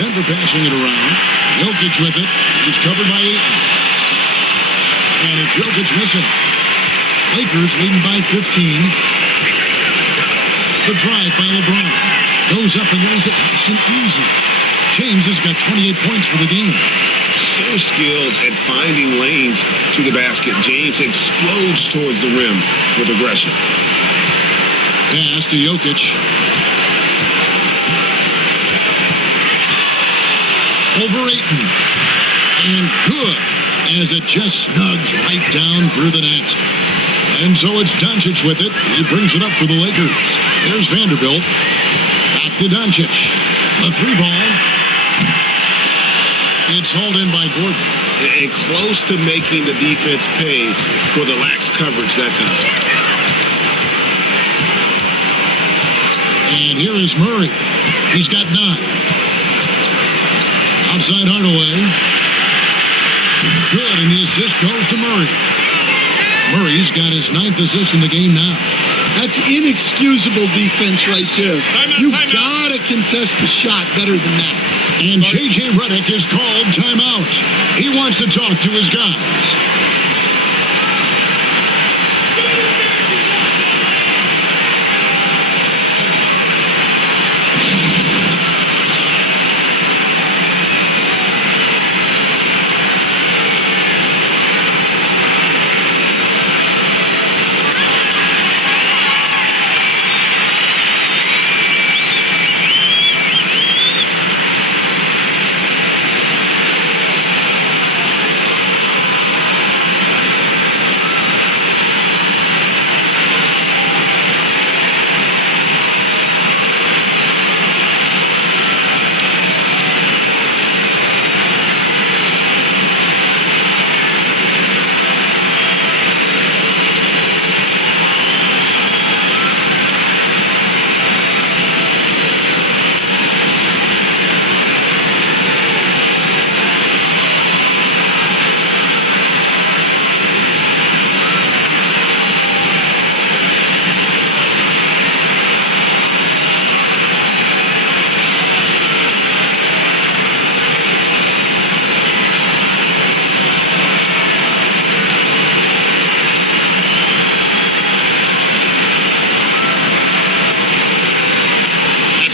Denver passing it around. Jokic with it. He's covered by Ayton. And it's Jokic missing. Lakers leading by 15. The drive by LeBron. Goes up and lays it nice and easy. James has got 28 points for the game. So skilled at finding lanes to the basket. James explodes towards the rim with aggression. Pass to Jokic. Over Ayton. And good as it just snugs right down through the net. And so it's Doncic with it. He brings it up for the Lakers. There's Vanderbilt. Back to Doncic. A three ball. It's hauled in by Gordon. And close to making the defense pay for the lax coverage that time. And here is Murray. He's got 9. Outside Hardaway. Good, and the assist goes to Murray. Murray's got his 9th assist in the game now. That's inexcusable defense right there. You've got to contest the shot better than that. And J.J. Redick is called timeout. He wants to talk to his guys.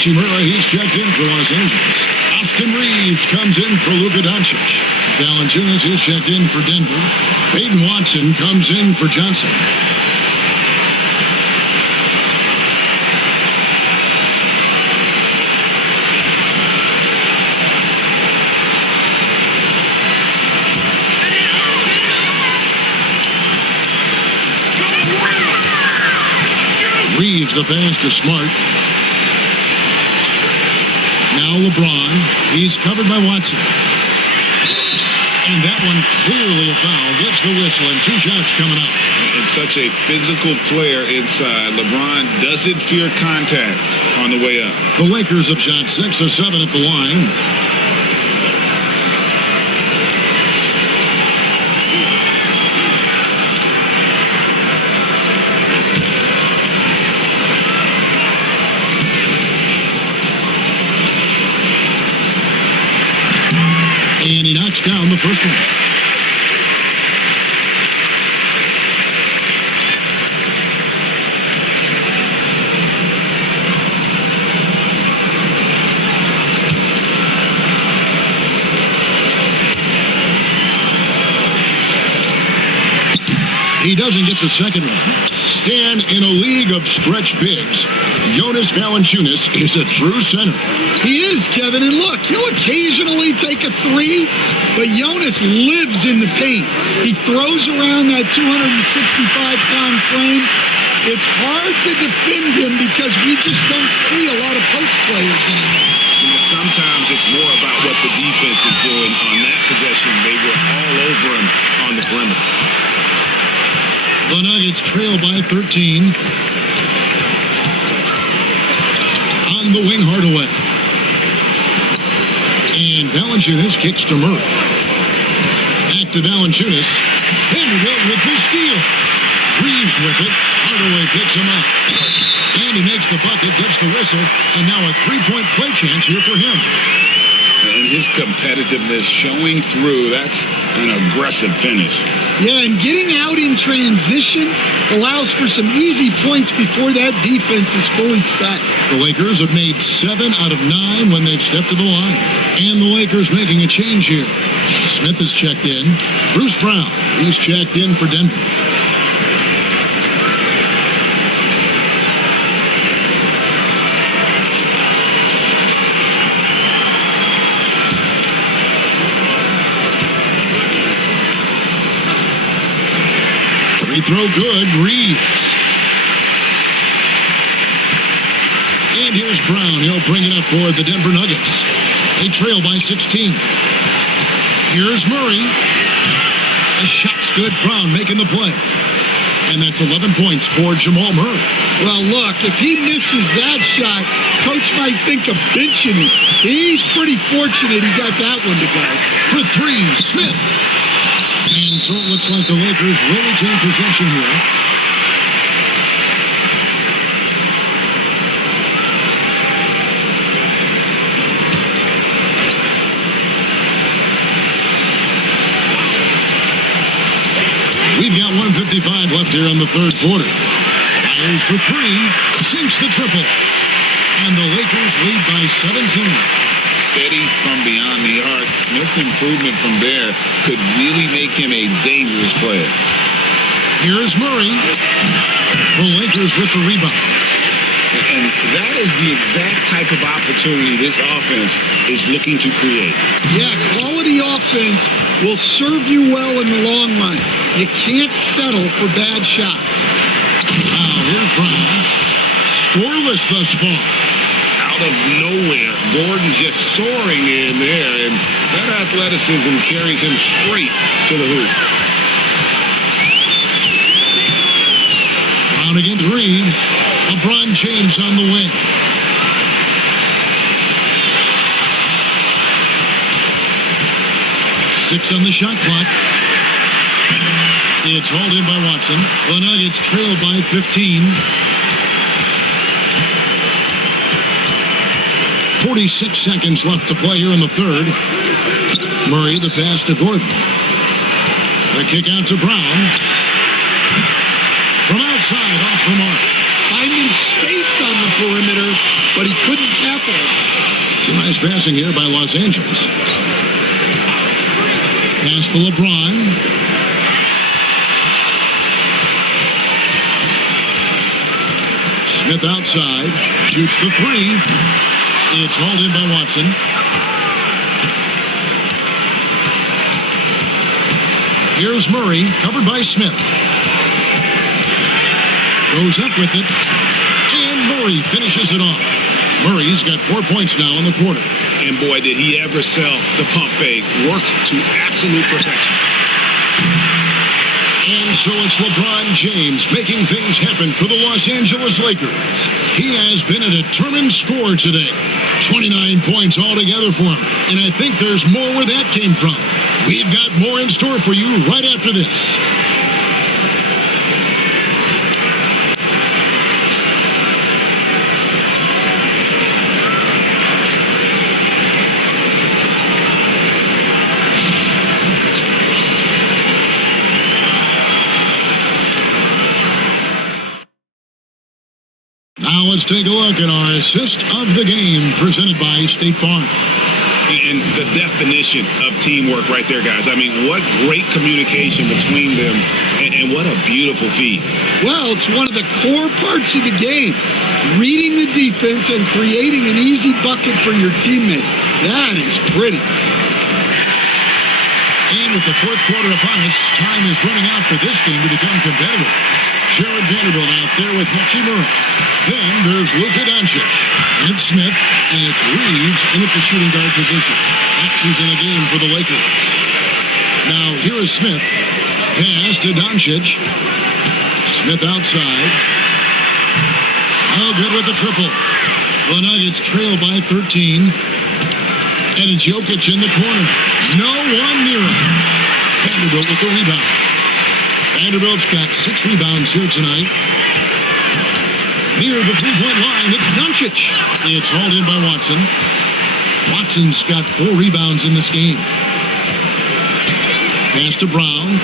Murray, he's checked in for Los Angeles. Austin Reeves comes in for Luka Doncic. Valanciunas is checked in for Denver. Peyton Watson comes in for Johnson. Reeves the pass to Smart. Now LeBron. He's covered by Watson. And that one clearly a foul. Gets the whistle and 2 shots coming up. And such a physical player inside. LeBron doesn't fear contact on the way up. The Lakers have shot 6 of 7 at the line. And he knocks down the first one. He doesn't get the second one. Stan, in a league of stretch bigs, Jonas Valanciunas is a true center. He is, Kevin, and look, he'll occasionally take a 3, but Jonas lives in the paint. He throws around that 265-pound frame. It's hard to defend him because we just don't see a lot of post players anymore. Sometimes it's more about what the defense is doing. On that possession, they were all over him on the perimeter. The Nuggets trail by 13. On the wing, Hardaway. And Valanciunas kicks to Murray. Back to Valanciunas. Vanderbilt with the steal. Reeves with it. Hardaway picks him up. And he makes the bucket, gets the whistle, and now a 3-point play chance here for him. and his competitiveness showing through. That's an aggressive finish. Yeah, and getting out in transition allows for some easy points before that defense is fully set. The Lakers have made 7 out of 9 when they've stepped to the line. And the Lakers making a change here. Smith is checked in. Bruce Brown, he's checked in for Denver. Free throw good, Reeves. And here's Brown. He'll bring it up for the Denver Nuggets. They trail by 16. Here's Murray. The shot's good. Brown making the play. And that's 11 points for Jamal Murray. Well, look, if he misses that shot, coach might think of benching him. He's pretty fortunate he got that one to go. For 3, Smith. And so it looks like the Lakers will retain possession here. We've got 1:55 left here in the third quarter. Fires for 3, sinks the triple. And the Lakers lead by 17. Steady from beyond the arc. Smith's improvement from there could really make him a dangerous player. Here's Murray. The Lakers with the rebound. And that is the exact type of opportunity this offense is looking to create. Yeah, quality offense will serve you well in the long run. You can't settle for bad shots. Now, here's Brown. Scoreless thus far. Out of nowhere, Gordon just soaring in there, and that athleticism carries him straight to the hoop. Brown against Reeves. LeBron James on the wing. Six on the shot clock. It's hauled in by Watson. The Nuggets trail by 15. 46 seconds left to play here in the third. Murray, the pass to Gordon. The kick out to Brown. From outside, off the mark. Finding space on the perimeter, but he couldn't capitalize. Some nice passing here by Los Angeles. Pass to LeBron. Smith outside. Shoots the 3. It's hauled in by Watson. Here's Murray, covered by Smith. Goes up with it. And Murray finishes it off. Murray's got 4 points now in the quarter. And boy, did he ever sell the pump fake. Worked to absolute perfection. And so it's LeBron James making things happen for the Los Angeles Lakers. He has been a determined scorer today. 29 points altogether for him. And I think there's more where that came from. We've got more in store for you right after this. Now let's take a look at our assist of the game presented by State Farm. And the definition of teamwork right there, guys. I mean, what great communication between them, and what a beautiful feat. Well, it's one of the core parts of the game. Reading the defense and creating an easy bucket for your teammate. That is pretty. And with the fourth quarter upon us, time is running out for this game to become competitive. Jared Vanderbilt out there with Hachimura. Then there's Luka Doncic. It's Smith, and it's Reeves in at the shooting guard position. That's who's in the game for the Lakers. Now, here is Smith. Pass to Doncic. Smith outside. Oh, good with the triple. The Nuggets trail by 13. And it's Jokic in the corner. No one near him. Vanderbilt with the rebound. Vanderbilt's got 6 rebounds here tonight. Near the three-point line, it's Doncic. It's hauled in by Watson. Watson's got 4 rebounds in this game. Pass to Brown.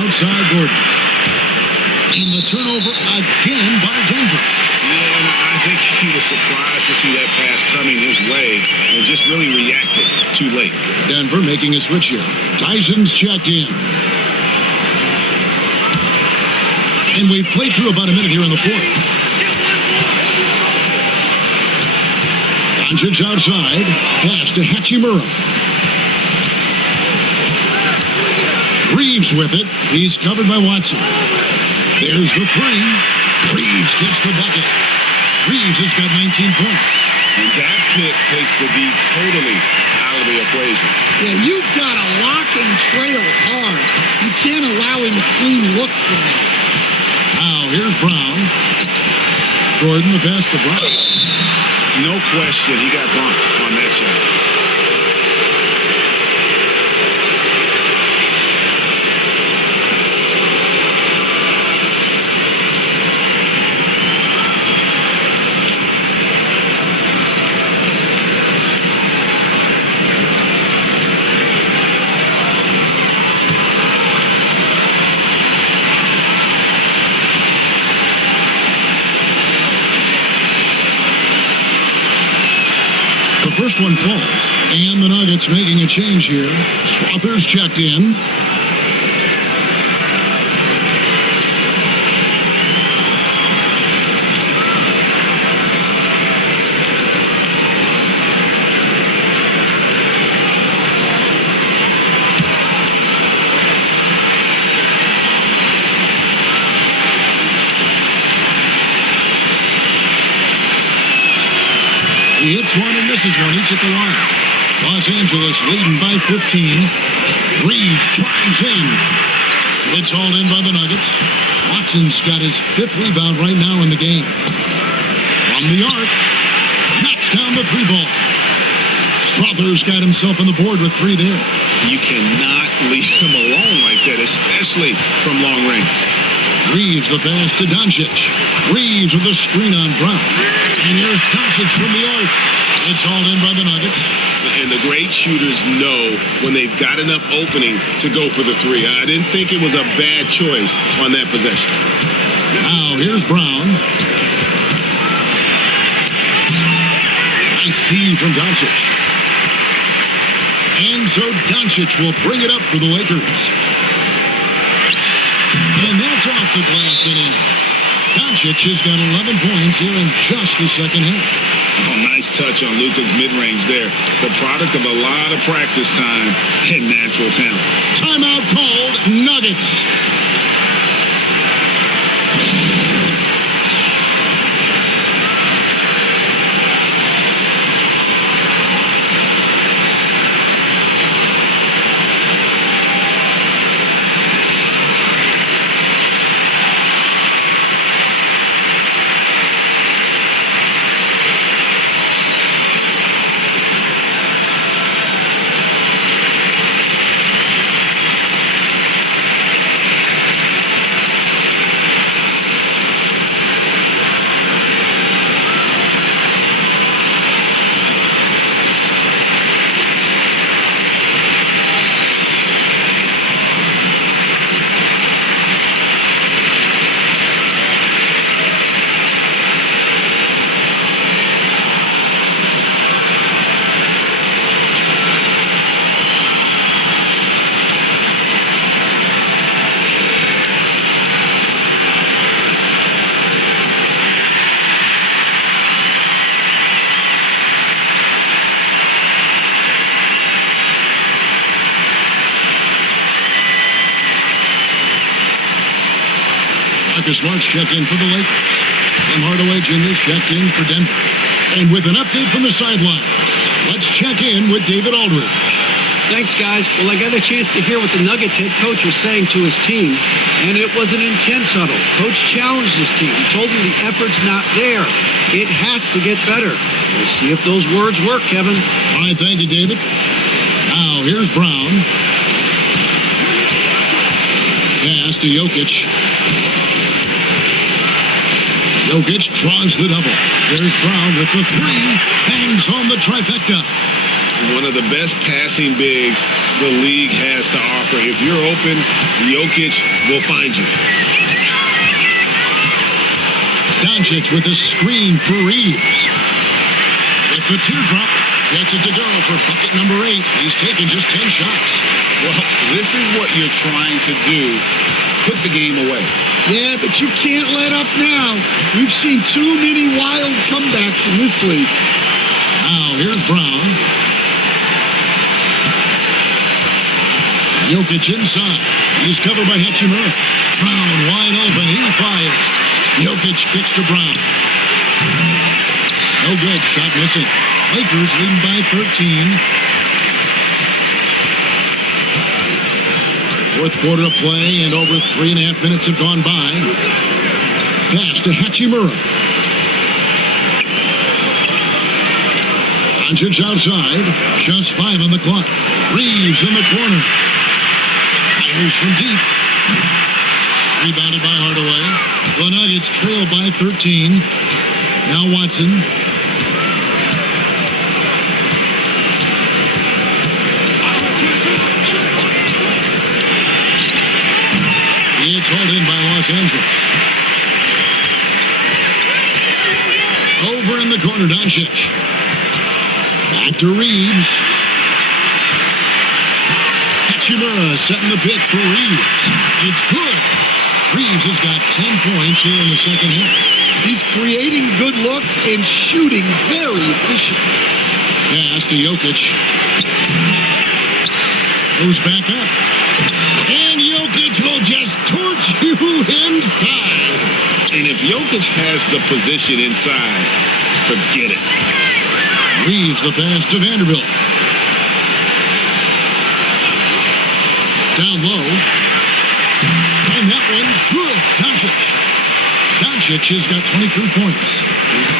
Outside Gordon. And the turnover again by Denver. Yeah, and I think he was surprised to see that pass coming his way and just really reacted too late. Denver making a switch here. Tyson's checked in. And we've played through about a minute here in the fourth. Doncic outside. Pass to Hachimura. Reeves with it. He's covered by Watson. There's the 3. Reeves gets the bucket. Reeves has got 19 points. And that pick takes the D totally out of the equation. Yeah, you've got to lock and trail hard. You can't allow him a clean look from that. Now, here's Brown. Gordon, the pass to Brown. No question, he got bumped on that shot. First one falls, and the Nuggets making a change here. Strother's checked in. He hits one and misses one, each at the line. Los Angeles leading by 15. Reeves drives in. It's hauled in by the Nuggets. Watson's got his 5th rebound right now in the game. From the arc, knocks down the 3 ball. Strother's got himself on the board with 3 there. You cannot leave him alone like that, especially from long range. Reeves the pass to Doncic. Reeves with a screen on Brown. And here's Doncic from the arc. It's hauled in by the Nuggets. And the great shooters know when they've got enough opening to go for the 3. I didn't think it was a bad choice on that possession. Now here's Brown. Nice tee from Doncic. And so Doncic will bring it up for the Lakers. And that's off the glass and in. Doncic has got 11 points here in just the second half. Oh, nice touch on Luka's mid-range there. The product of a lot of practice time and natural talent. Timeout called, Nuggets. Marcus Smart's checked in for the Lakers. Tim Hardaway Jr.'s checked in for Denver. And with an update from the sidelines, let's check in with David Aldridge. Thanks, guys. Well, I got a chance to hear what the Nuggets head coach was saying to his team, and it was an intense huddle. Coach challenged his team. He told them the effort's not there. It has to get better. We'll see if those words work, Kevin. All right, thank you, David. Now, here's Brown. Pass to Jokic. Jokic draws the double. There's Brown with the three. Bangs home the trifecta. One of the best passing bigs the league has to offer. If you're open, Jokic will find you. Doncic with a screen for Reeves. With the teardrop, gets it to go for bucket number 8. He's taken just 10 shots. Well, this is what you're trying to do. Put the game away. Yeah, but you can't let up now. We've seen too many wild comebacks in this league. Now, here's Brown. Jokic inside. He's covered by Hachimura. Brown wide open. He fires. Jokic kicks to Brown. No good. Shot missing. Lakers leading by 13. Fourth quarter of play, and over 3.5 minutes have gone by. Pass to Hachimura. Doncic outside. Just 5 on the clock. Reeves in the corner. Fires from deep. Rebounded by Hardaway. The Nuggets trail by 13. Now Watson. It's hauled in by Los Angeles. Over in the corner, Doncic. Back to Reeves. Hachimura setting the pick for Reeves. It's good. Reeves has got 10 points here in the second half. He's creating good looks and shooting very efficient. Pass to Jokic. Goes back up. And Jokic will just torch you inside. And if Jokic has the position inside, forget it. Reeves the pass to Vanderbilt. Down low. And that one's good. Doncic has got 23 points.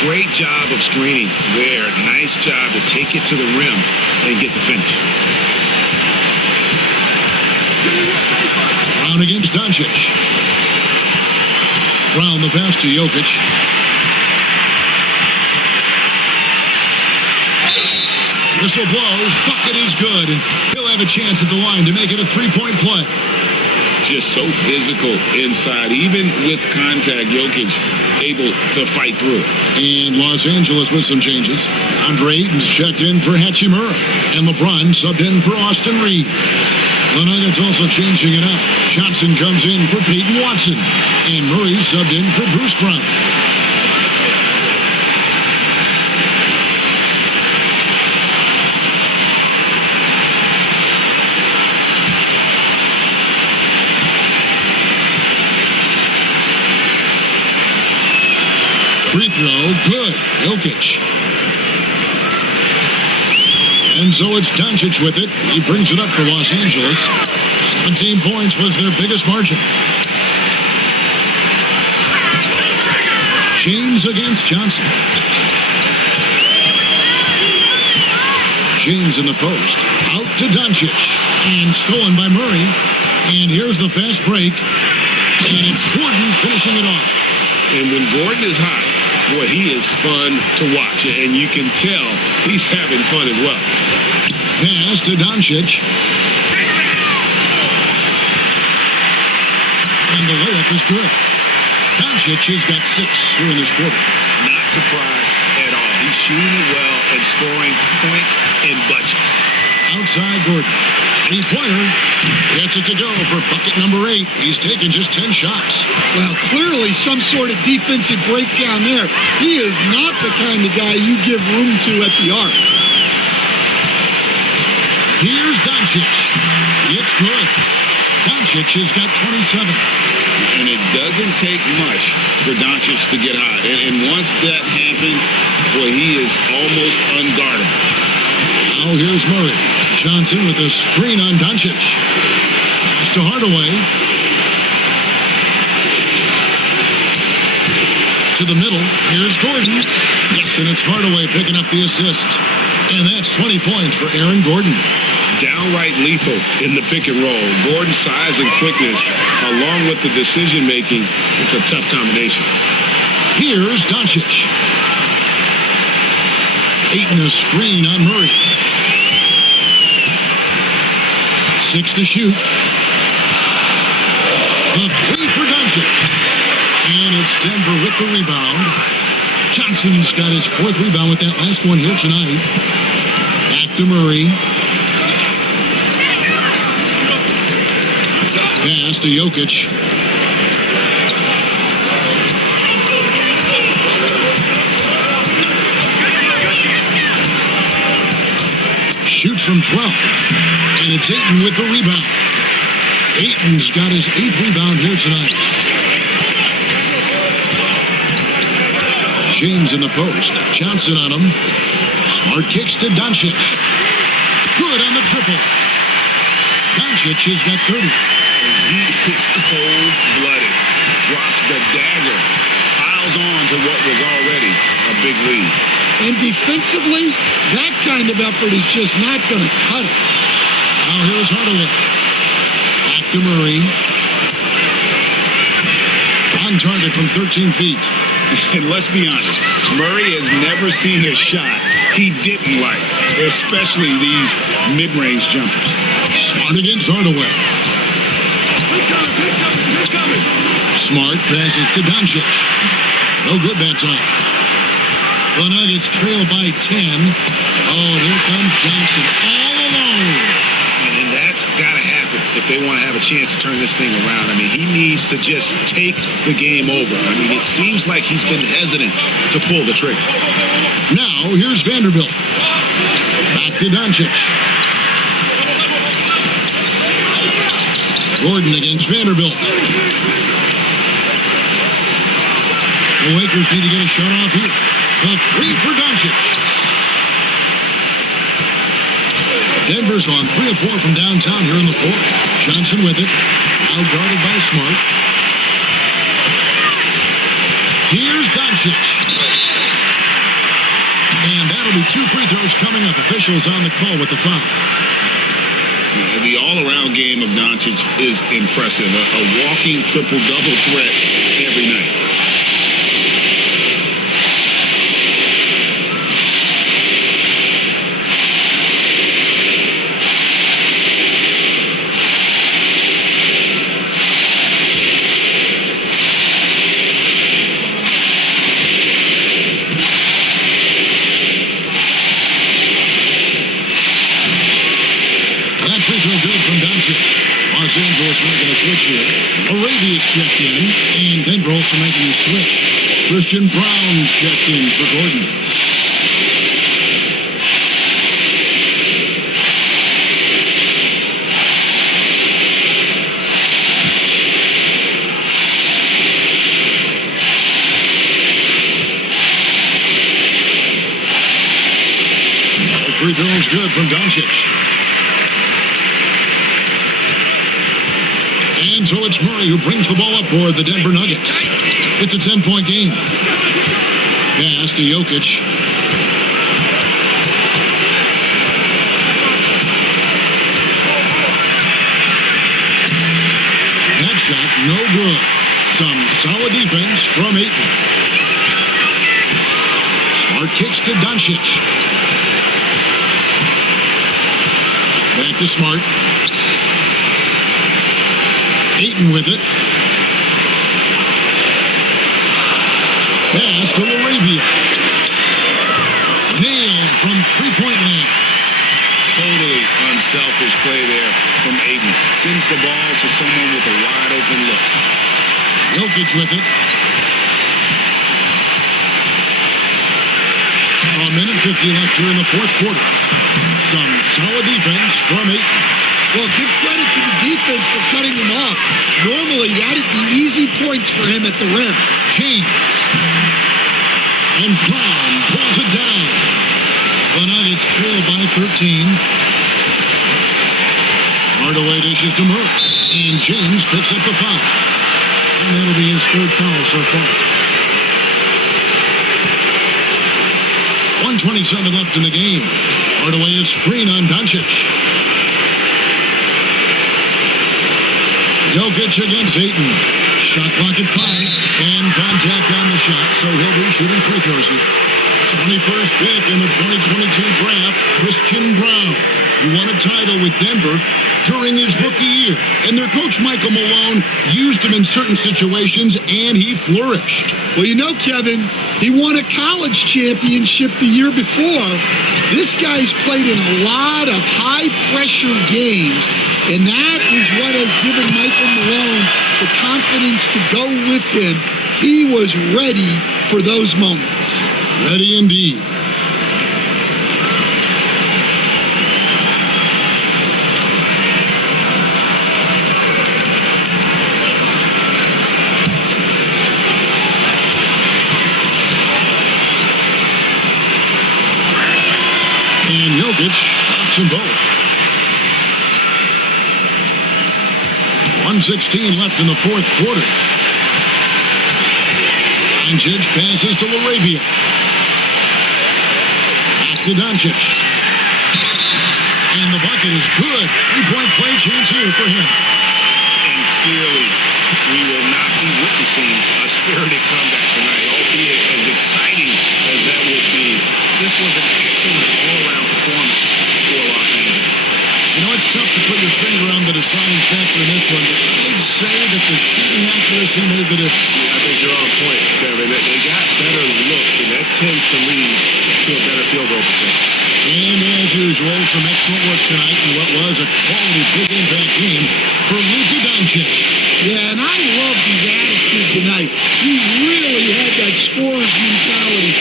Great job of screening there. Nice job to take it to the rim and get the finish. Brown against Doncic. Brown the pass to Jokic. Whistle blows. Bucket is good. And he'll have a chance at the line to make it a 3-point play. Just so physical inside. Even with contact, Jokic able to fight through it. And Los Angeles with some changes. Andre Ayton's checked in for Hachimura. And LeBron subbed in for Austin Reeves. The Nuggets also changing it up. Johnson comes in for Peyton Watson. And Murray subbed in for Bruce Brown. Free throw, good. Jokic. And so it's Doncic with it. He brings it up for Los Angeles. 17 points was their biggest margin. James against Johnson. James in the post. Out to Doncic. And stolen by Murray. And here's the fast break. And it's Gordon finishing it off. And when Gordon is hot, boy, he is fun to watch. And you can tell he's having fun as well. Pass to Doncic. And the layup is good. Doncic has got 6 here in this quarter. Not surprised at all. He's shooting it well and scoring points in bunches. Outside Gordon. Three-pointer. Gets it to go for bucket number 8. He's taken just 10 shots. Well, clearly some sort of defensive breakdown there. He is not the kind of guy you give room to at the arc. Here's Doncic. It's good. Doncic has got 27. And it doesn't take much for Doncic to get hot. And once that happens, boy, he is almost unguardable. Now here's Murray. Johnson with a screen on Doncic. Pass to Hardaway. To the middle. Here's Gordon. Yes, and it's Hardaway picking up the assist. And that's 20 points for Aaron Gordon. Downright lethal in the pick and roll. Gordon's size and quickness, along with the decision making, it's a tough combination. Here's Doncic. Ayton a screen on Murray. 6 to shoot. A 3 for Doncic. And it's Denver with the rebound. Johnson's got his 4th rebound with that last one here tonight. Back to Murray. Pass to Jokic. Shoots from 12. And it's Ayton with the rebound. Ayton's got his 8th rebound here tonight. James in the post. Johnson on him. Smart kicks to Doncic. Good on the triple. Doncic has got 30. He is cold-blooded. Drops the dagger. Piles on to what was already a big lead. And defensively, that kind of effort is just not going to cut it. Now here's Hardaway. Back to Murray. On target from 13 feet. And let's be honest, Murray has never seen a shot he didn't like, especially these mid-range jumpers. Smart against Hardaway. Smart passes to Doncic. No good that time. The Nuggets trail by 10. Oh, here comes Johnson all alone. And that's got to happen if they want to have a chance to turn this thing around. I mean, he needs to just take the game over. I mean, it seems like he's been hesitant to pull the trigger. Now, here's Vanderbilt. Back to Doncic. Gordon against Vanderbilt. The Lakers need to get a shot off here. A 3 for Doncic. Denver's gone 3 of 4 from downtown here in the 4th. Johnson with it. Now guarded by Smart. Here's Doncic. And that'll be 2 free throws coming up. Officials on the call with the foul. The all-around game of Doncic is impressive. A walking triple-double threat every night. Los Angeles making a switch here. Arabia's checked in, and Denver also making a switch. Christian Brown's checked in for Gordon. The free throw is good from Doncic. And so it's Murray who brings the ball up for the Denver Nuggets. It's a 10-point game. Pass to Jokic. That shot, no good. Some solid defense from Ayton. Smart kicks to Doncic. Back to Smart. Ayton with it. Pass to Arabia. Nailed from three-point line. Totally unselfish play there from Ayton. Sends the ball to someone with a wide-open look. Jokic with it. A minute 50 left here in the 4th quarter. Some solid defense from Ayton. Well, give credit to the defense for cutting him off. Normally, that'd be easy points for him at the rim. James. And Brown pulls it down. The Nuggets trail by 13. Hardaway dishes to Murray. And James picks up the foul. And that'll be his 3rd foul so far. 1:27 left in the game. Hardaway is screen on Doncic. Jokic against Ayton. Shot clock at 5, and contact on the shot, so he'll be shooting free throws here. 21st pick in the 2022 draft, Christian Brown, who won a title with Denver during his rookie year. And their coach, Michael Malone, used him in certain situations, and he flourished. Well, you know, Kevin, he won a college championship the year before. This guy's played in a lot of high-pressure games, and that is what has given Michael Malone the confidence to go with him. He was ready for those moments. Ready indeed. And Jokic drops them both. 1:16 left in the fourth quarter. Doncic passes to Laravia. Back to Doncic. And the bucket is good. Three-point play chance here for him. And clearly, we will not be witnessing a spirited comeback tonight, albeit as exciting as that would be. This was an excellent all-around performance for Los Angeles. You know, it's tough to put your finger on the deciding factor in this one, but I'd say that the shooting accuracy made the difference. I think you're on point, Kevin. They got better looks, and that tends to lead to a better field goal percentage. And as usual, some excellent work tonight in what was a quality big impact game for Luka Doncic. Yeah, and I loved his attitude tonight. He really had that scorer's mentality.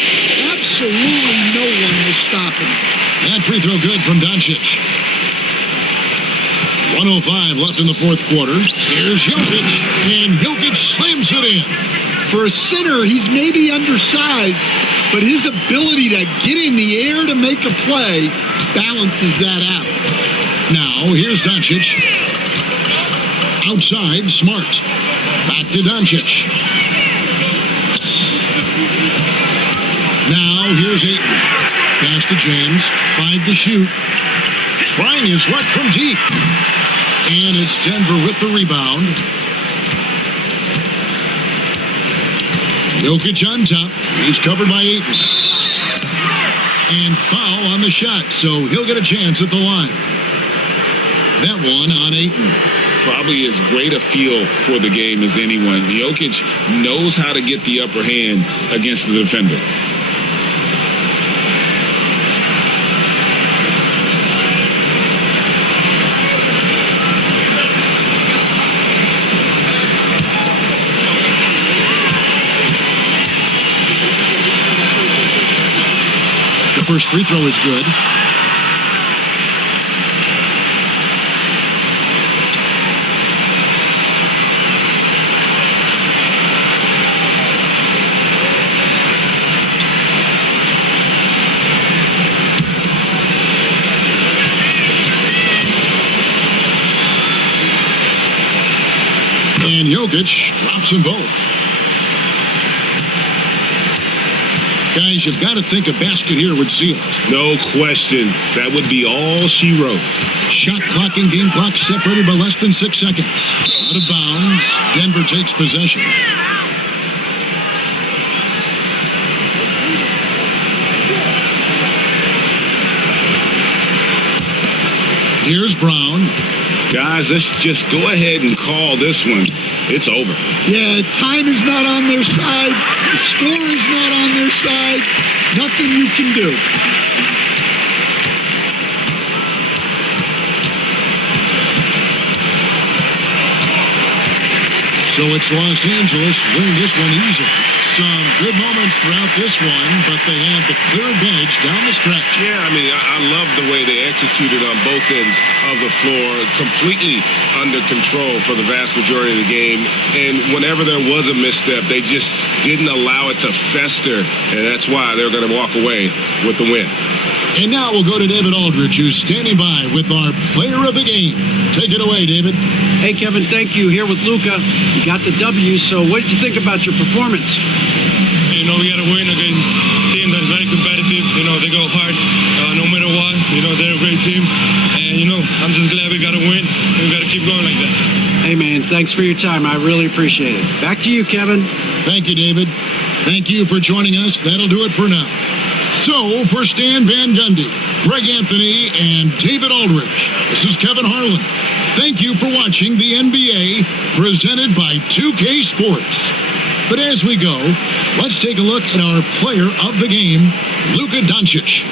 Absolutely no one was stopping him. That free throw good from Doncic. 1:05 left in the fourth quarter. Here's Jokic, and Jokic slams it in. For a center, he's maybe undersized, but his ability to get in the air to make a play balances that out. Now, here's Doncic. Outside, Smart. Back to Doncic. Now, here's Ayton. Pass to James. 5 to shoot. Trying his luck from deep. And it's Denver with the rebound. Jokic on top. He's covered by Ayton. And foul on the shot, so he'll get a chance at the line. That one on Ayton. Probably as great a feel for the game as anyone. Jokic knows how to get the upper hand against the defender. The first free throw is good. And Jokic drops them both. Guys, you've got to think a basket here would seal it. No question. That would be all she wrote. Shot clock and game clock separated by less than 6 seconds. Out of bounds. Denver takes possession. Here's Brown. Guys, let's just go ahead and call this one. It's over. Yeah, time is not on their side. The score is not on their side. Nothing you can do. So it's Los Angeles winning this one easily. Some good moments throughout this one, but they had the clear advantage down the stretch. Yeah, I mean, I love the way they executed on both ends of the floor, completely under control for the vast majority of the game. And whenever there was a misstep, they just didn't allow it to fester, and that's why they're going to walk away with the win. And now we'll go to David Aldridge, who's standing by with our player of the game. Take it away, David. Hey, Kevin, thank you. Here with Luka. You got the W, so what did you think about your performance? You know, we got to win against a team that is very competitive. You know, they go hard no matter what. You know, they're a great team. And, you know, I'm just glad we got to win. And we got to keep going like that. Hey, man, thanks for your time. I really appreciate it. Back to you, Kevin. Thank you, David. Thank you for joining us. That'll do it for now. So, for Stan Van Gundy, Greg Anthony, and David Aldridge, this is Kevin Harlan. Thank you for watching the NBA presented by 2K Sports. But as we go, let's take a look at our player of the game, Luka Doncic.